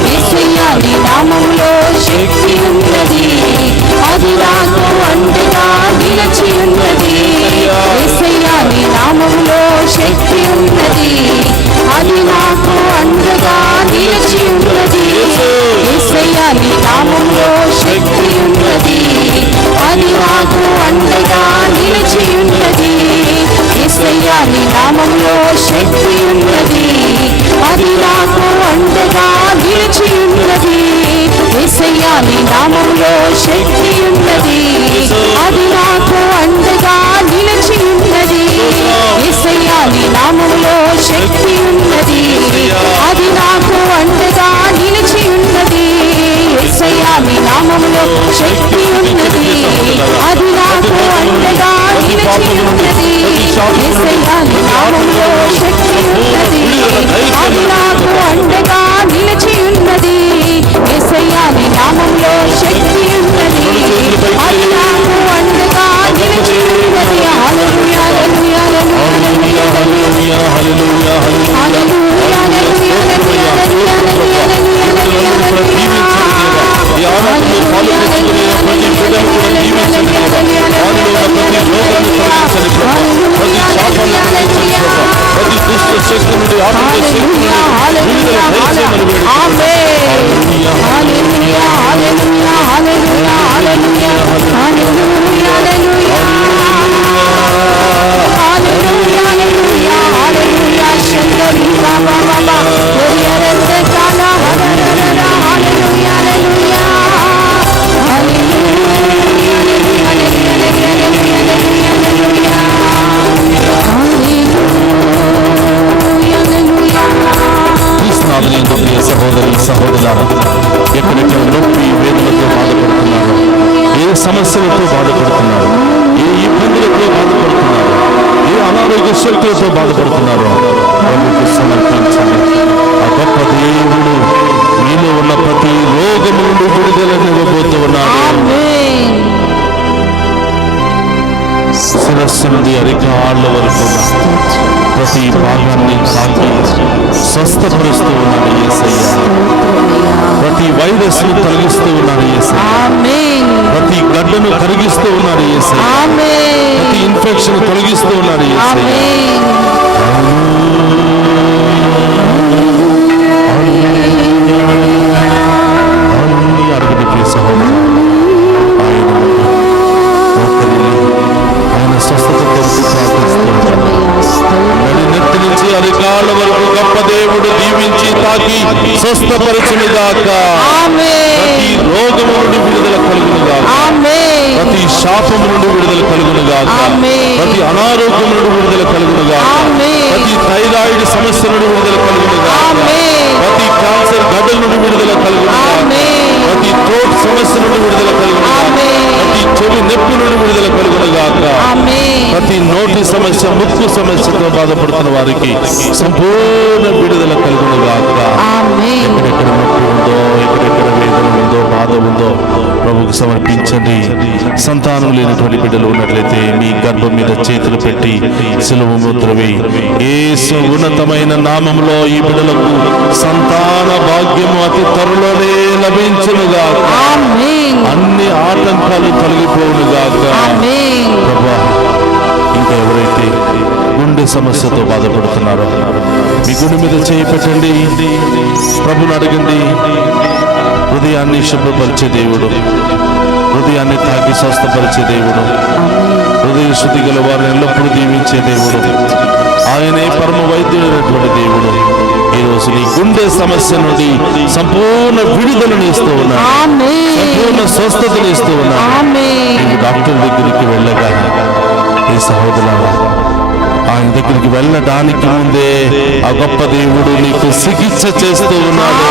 యేసయ్య నీ నామములో శక్తి ఉన్నది, అది నాకు అండగా నిలిచి ఉన్నది. యేసయ్య నీ నామములో శక్తి ఉన్నది, అది నాకు అండగా నిలిచి ఉన్నది. యేసయ్య నీ నామములో శక్తి ఉన్నది, అది నాకు అండగా నిలిచి ఉన్నది. యేసయ్య నీ నామములో శక్తి ఉన్నది, అది నాకు అండగా నిలిచి ఉన్నది. యేసయ్య నీ నామములో శక్తి ఉన్నది, అది నాకు అండగా నిలిచి ఉన్నది. యేసయ్య నీ నామములో శక్తి ఉన్నది, అది నాకు అండగా నిలిచి ఉన్నది. యేసయ్య నీ నామములో శక్తి ఉన్నది, అది నాకు అండగా నిలిచి ఉన్నది. యేసయ్య నీ నామములో శక్తి ఉన్నది, అది నాకు అండగా నిలిచి ఉన్నది. యేసయ్య నీ నామములో శక్తి ఉన్నది, అది నాకు అండగా నిలిచి ఉన్నది. హల్లెలూయా hallelujah hallelujah hallelujah, hallelujah, hallelujah. Hallelujah hallelujah హల్లెలూయా ఈ ఆరాధనలో పాలుపంచుకునే ప్రతి బిడ్డను కూడా దీవించండి ప్రభా. వారిలో ఉన్న ప్రతి రోగాన్ని తొలగించండి ప్రభా. ప్రతి శాపాన్ని తొలగించండి ప్రభా. ప్రతి దుష్ట శక్తి నుండి ఆత్మ శక్తి నుండి విడుదల దయచేయమని వేడుకుంటున్నాను. హల్లెలూయా. Hallelujah hallelujah hallelujah hallelujah hallelujah hallelujah hallelujah హల్లెలూయా శంకరి బాబా బాబా ఒరియరంతే కానా హల్లెలూయా హల్లెలూయా హల్లెలూయా క్రీస్తునాథుని ప్రియ సహోదరి సహోదరులారా, ఎక్కడెక్కడ నొప్పి వేదనతో బాధపడుతున్నారు, ఏ సమస్యలతో బాధపడుతున్నారు, ఏ ఇబ్బందులతో బాధపడుతున్నారు, ఏ అనారోగ్య శక్తులతో బాధపడుతున్నారో ప్రభువుకు సమర్పించండి. ఆ గొప్ప దేవుడు మీలో ఉన్న ప్రతి రోగము నుండి విడుదలనివ్వబోతూ ఉన్నాడు. శిరస్సు నుండి అరికాళ్ళ వరకు ప్రతి భాగాన్ని తాకి స్వస్థపరుస్తూ ఉన్నాడు యేసయ్య. ప్రతి వైరస్ ను తొలగిస్తూ ఉన్నాడు యేసయ్య. ప్రతి గడ్డను కరిగిస్తూ ఉన్నాడు యేసయ్య. ప్రతి ఇన్ఫెక్షన్ తొలగిస్తూ ఉన్నాడు యేసయ్య. అడుగుడి ప్రియ సహోదరు, ఆయన స్వస్థత కొరకు ప్రార్థిస్తున్నాడు. నెత్తి నుంచి అరికాళ్ళ వరకు గొప్ప దేవుడు దీవించి తాకి స్వస్థపరచునుగాక. ప్రతి రోగము నుండి విడుదల కలుగునుగాక. ప్రతి శాపము నుండి విడుదల కలుగునుగాక. ప్రతి అనారోగ్యం నుండి విడుదల కలుగునుగాక. ప్రతి థైరాయిడ్ సమస్య నుండి విడుదల కలుగునుగాక. ప్రతి క్యాన్సర్ గడ్డల నుండి విడుదల కలుగునుగాక. ప్రతి థ్రోట్ సమస్య నుండి విడుదల కలుగునుగాక. ప్రతి చెవి నొప్పి నుండి విడుదల కలుగునుగాక. ప్రతి నోటి సమస్య, ముక్కు సమస్యతో బాధపడుతున్న వారికి సంపూర్ణ విడుదల సిలువ ముద్రవి యేసు ఉన్నతమైన నామములో ఈ బిడ్డలకు సంతాన భాగ్యము అతి త్వరలోనే లభించునుగా. అన్ని ఆటంకాలు తొలగిపోవునుగాక. ప్రభువా, ఇంకా ఎవరైతే గుండె సమస్యతో బాధపడుతున్నారో మీ గుండె మీద చేయి పెట్టండి. ప్రభుని అడగండి. హృదయాన్ని శుభ్రపరిచే దేవుడు, హృదయాన్ని తాకి స్వస్థపరిచే దేవుడు, హృదయ శుద్ధి గల వారిని ఎల్లప్పుడూ దీవించే దేవుడు, ఆయనే పరమ వైద్యుడైనటువంటి దేవుడు ఈ రోజు నీ గుండె సమస్య నుండి సంపూర్ణ విడుదలను ఇస్తూ ఉన్నాడు, సంపూర్ణ స్వస్థతను ఇస్తూ ఉన్నాడు. నీవు డాక్టర్ దగ్గరికి వెళ్ళగా ఈ సహోదరులారా, ఆయన దగ్గరికి వెళ్ళడానికి ముందే ఆ గొప్ప దేవుడు నీకు చికిత్స చేస్తూ ఉన్నాడు,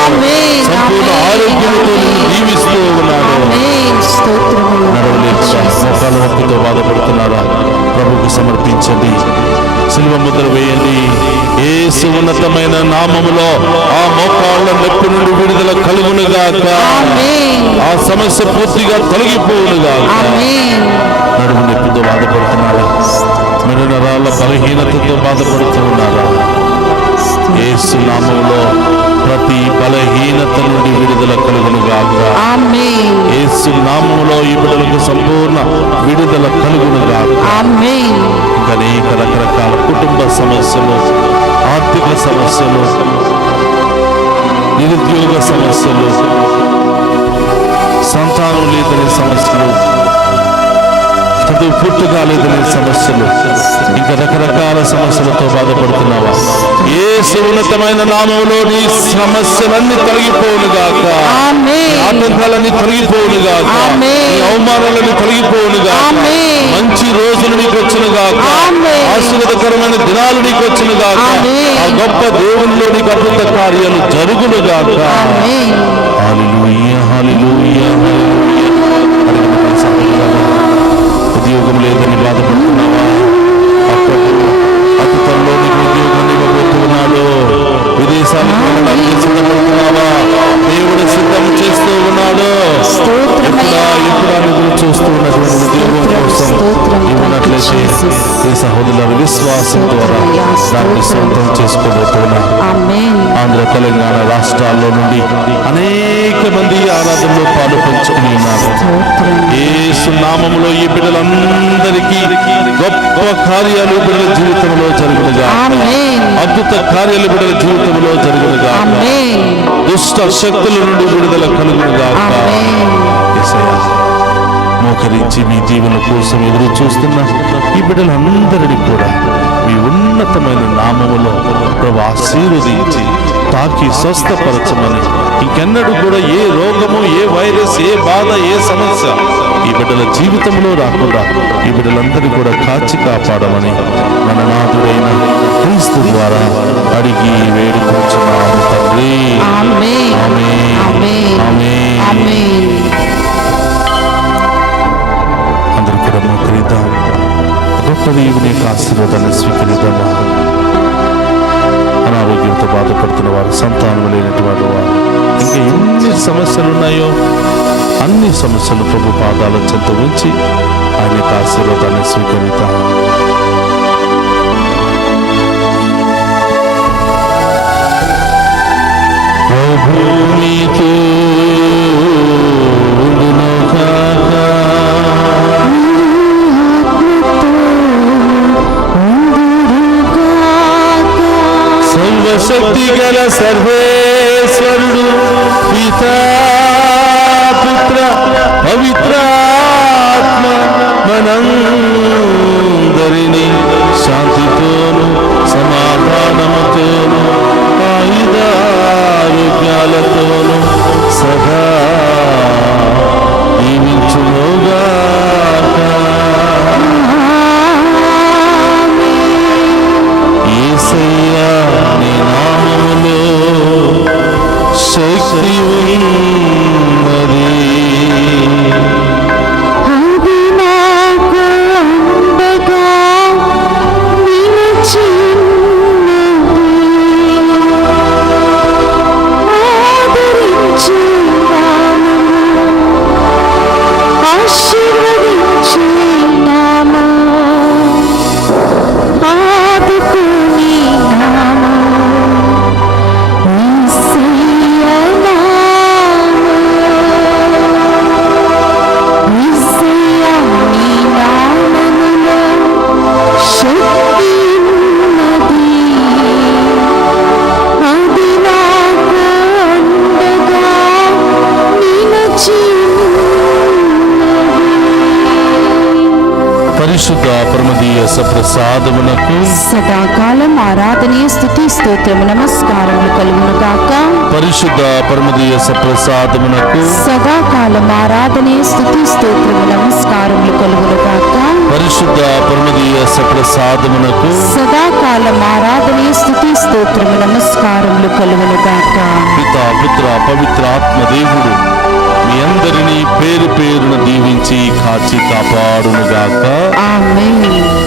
సంపూర్ణ ఆరోగ్యంతో దీవిస్తూ ఉన్నాడు. నడవలేక మోకాల నొప్పితో బాధపడుతున్నారా? ప్రభుకు సమర్పించండి, సిలువ ముద్ర వేయండి. యేసు ఉన్నతమైన నామములో ఆ మోకాళ్ళ నొప్పి నుండి విడుదల కలుగునుగాక. ఆ సమస్య పూర్తిగా తొలగిపోవునుగాక. నడుము నొప్పితో బాధపడుతున్నారా? మెడ నరాల బలహీనతతో బాధపడుతూ ఉన్నారా? యేసు నామములో ప్రతి బలహీనత నుండి విడుదల కలుగునుగాక. యేసు నామములో ఈ బిడ్డలకు సంపూర్ణ విడుదల కలుగునుగాక. ఇంకా అనేక రకరకాల కుటుంబ సమస్యలు, ఆర్థిక సమస్యలు, నిరుద్యోగ సమస్యలు, సంతానం లేదనే సమస్యలు, చదువు పుట్టుకాలేదనే సమస్యలు, ఇంకా రకరకాల సమస్యలతో బాధపడుతున్నావా? యేసు ఉన్నతమైన నామములో నీ సమస్యలన్నీ తొలగిపోవునుగాక. ఆటంకాలన్నీ తొలగిపోవునుగాక. నీ అవమానాలన్నీ తొలగిపోవునుగాక. మంచి రోజులు నీకు వచ్చునుగాక. ఆశీర్వాదకరమైన దినాలు నీకు వచ్చునుగాక. ఆ గొప్ప దేవునిలో నీకు అద్భుత కార్యాలు జరుగునుగాక. హల్లెలూయా, హల్లెలూయా, హల్లెలూయా. ఉద్యోగం లేదని బాధపడుతున్నావా? అతి త్వరలో నీకు ఉద్యోగాన్ని ఇవ్వబోతున్నాడు. విదేశాలకు వెళ్ళడానికి సిద్ధపడుతున్నావా? దేవుడు సిద్ధం చేస్తూ ఉన్నాడు. ఎప్పుడా ఎదురు చూస్తూ ఉన్నటువంటి ఉద్యోగం కోసం ఇవ్వనట్లయితే ఈ సహోదరుల విశ్వాసం ద్వారా దాన్ని సొంతం చేసుకోబోతున్నా. ఆంధ్ర తెలంగాణ రాష్ట్రాల్లో నుండి అనేక మంది ఆరాధనలో పాలు పంచుకుని ఉన్నారు. యేసు నామములో ఈ బిడ్డలందరికీ గొప్ప కార్యాలు బిడ్డల జీవితంలో జరుగునుగా. అద్భుత కార్యాలు బిడ్డల జీవితంలో జరుగునుగా. దుష్ట శక్తుల నుండి విడుదల కలుగునుగా. మోకరించి మీ జీవన కోసం ఎదురు చూస్తున్న ఈ బిడ్డలందరినీ కూడా మీ ఉన్నతమైన నామములో ప్రభు ఆశీర్వదించి తాకి స్వస్థపరచమని, ఇంకెన్నడూ కూడా ఏ రోగము, ఏ వైరస్, ఏ బాధ, ఏ సమస్య ఈ బిడ్డల జీవితంలో రాకుండా ఈ బిడ్డలందరినీ కూడా కాచి కాపాడమని మన నాథుడైన క్రీస్తు ద్వారా అడిగి వేడుకొంచున్నాము తండ్రి. ఆమేన్, ఆమేన్. అందరూ కూడా మోకరిద్దాం. గొప్ప దేవుని యొక్క ఆశీర్వాదాన్ని స్వీకరిద్దామా. అనారోగ్యంతో బాధపడుతున్న వారు, సంతానం లేనటువంటి వారు, ఇంకా ఎన్ని సమస్యలు ఉన్నాయో అన్ని సమస్యలు ప్రభు పాదాల చెంత ఉంచి ఆయన యొక్క ఆశీర్వాదాన్ని స్వీకరిద్దాం. ప్రభు నీతో శక్తి గల సర్వేశ్వరుడు పితా పుత్ర పవిత్రాత్మ మనందరినీ శాంతితోను సమాధానముతోను ఆయుధారోగ్యాలతోను సదా దీవించునుగాక. యేసయ్యా నీ నామములో శక్తి ఉన్నది. అది నాకు అండగా నిలిచినది. సప్రసాదమునకు సదాకాలం ఆరాధనీయ స్తుతి స్తోత్రము నమస్కారములు కలుగును గాక. పరిశుద్ధ పరమదీయ సప్రసాదమునకు సదాకాలం ఆరాధనీయ స్తుతి స్తోత్రము నమస్కారములు కలుగును గాక. పరిశుద్ధ పరమదీయ సప్రసాదమునకు సదాకాలం ఆరాధనీయ స్తుతి స్తోత్రము నమస్కారములు కలుగును గాక. పితా పుత్ర పవిత్ర ఆత్మ దేవుడు మీ అందరినీ పేరు పేరున దీవించి కాచి కాపాడునుగాక. ఆమేన్.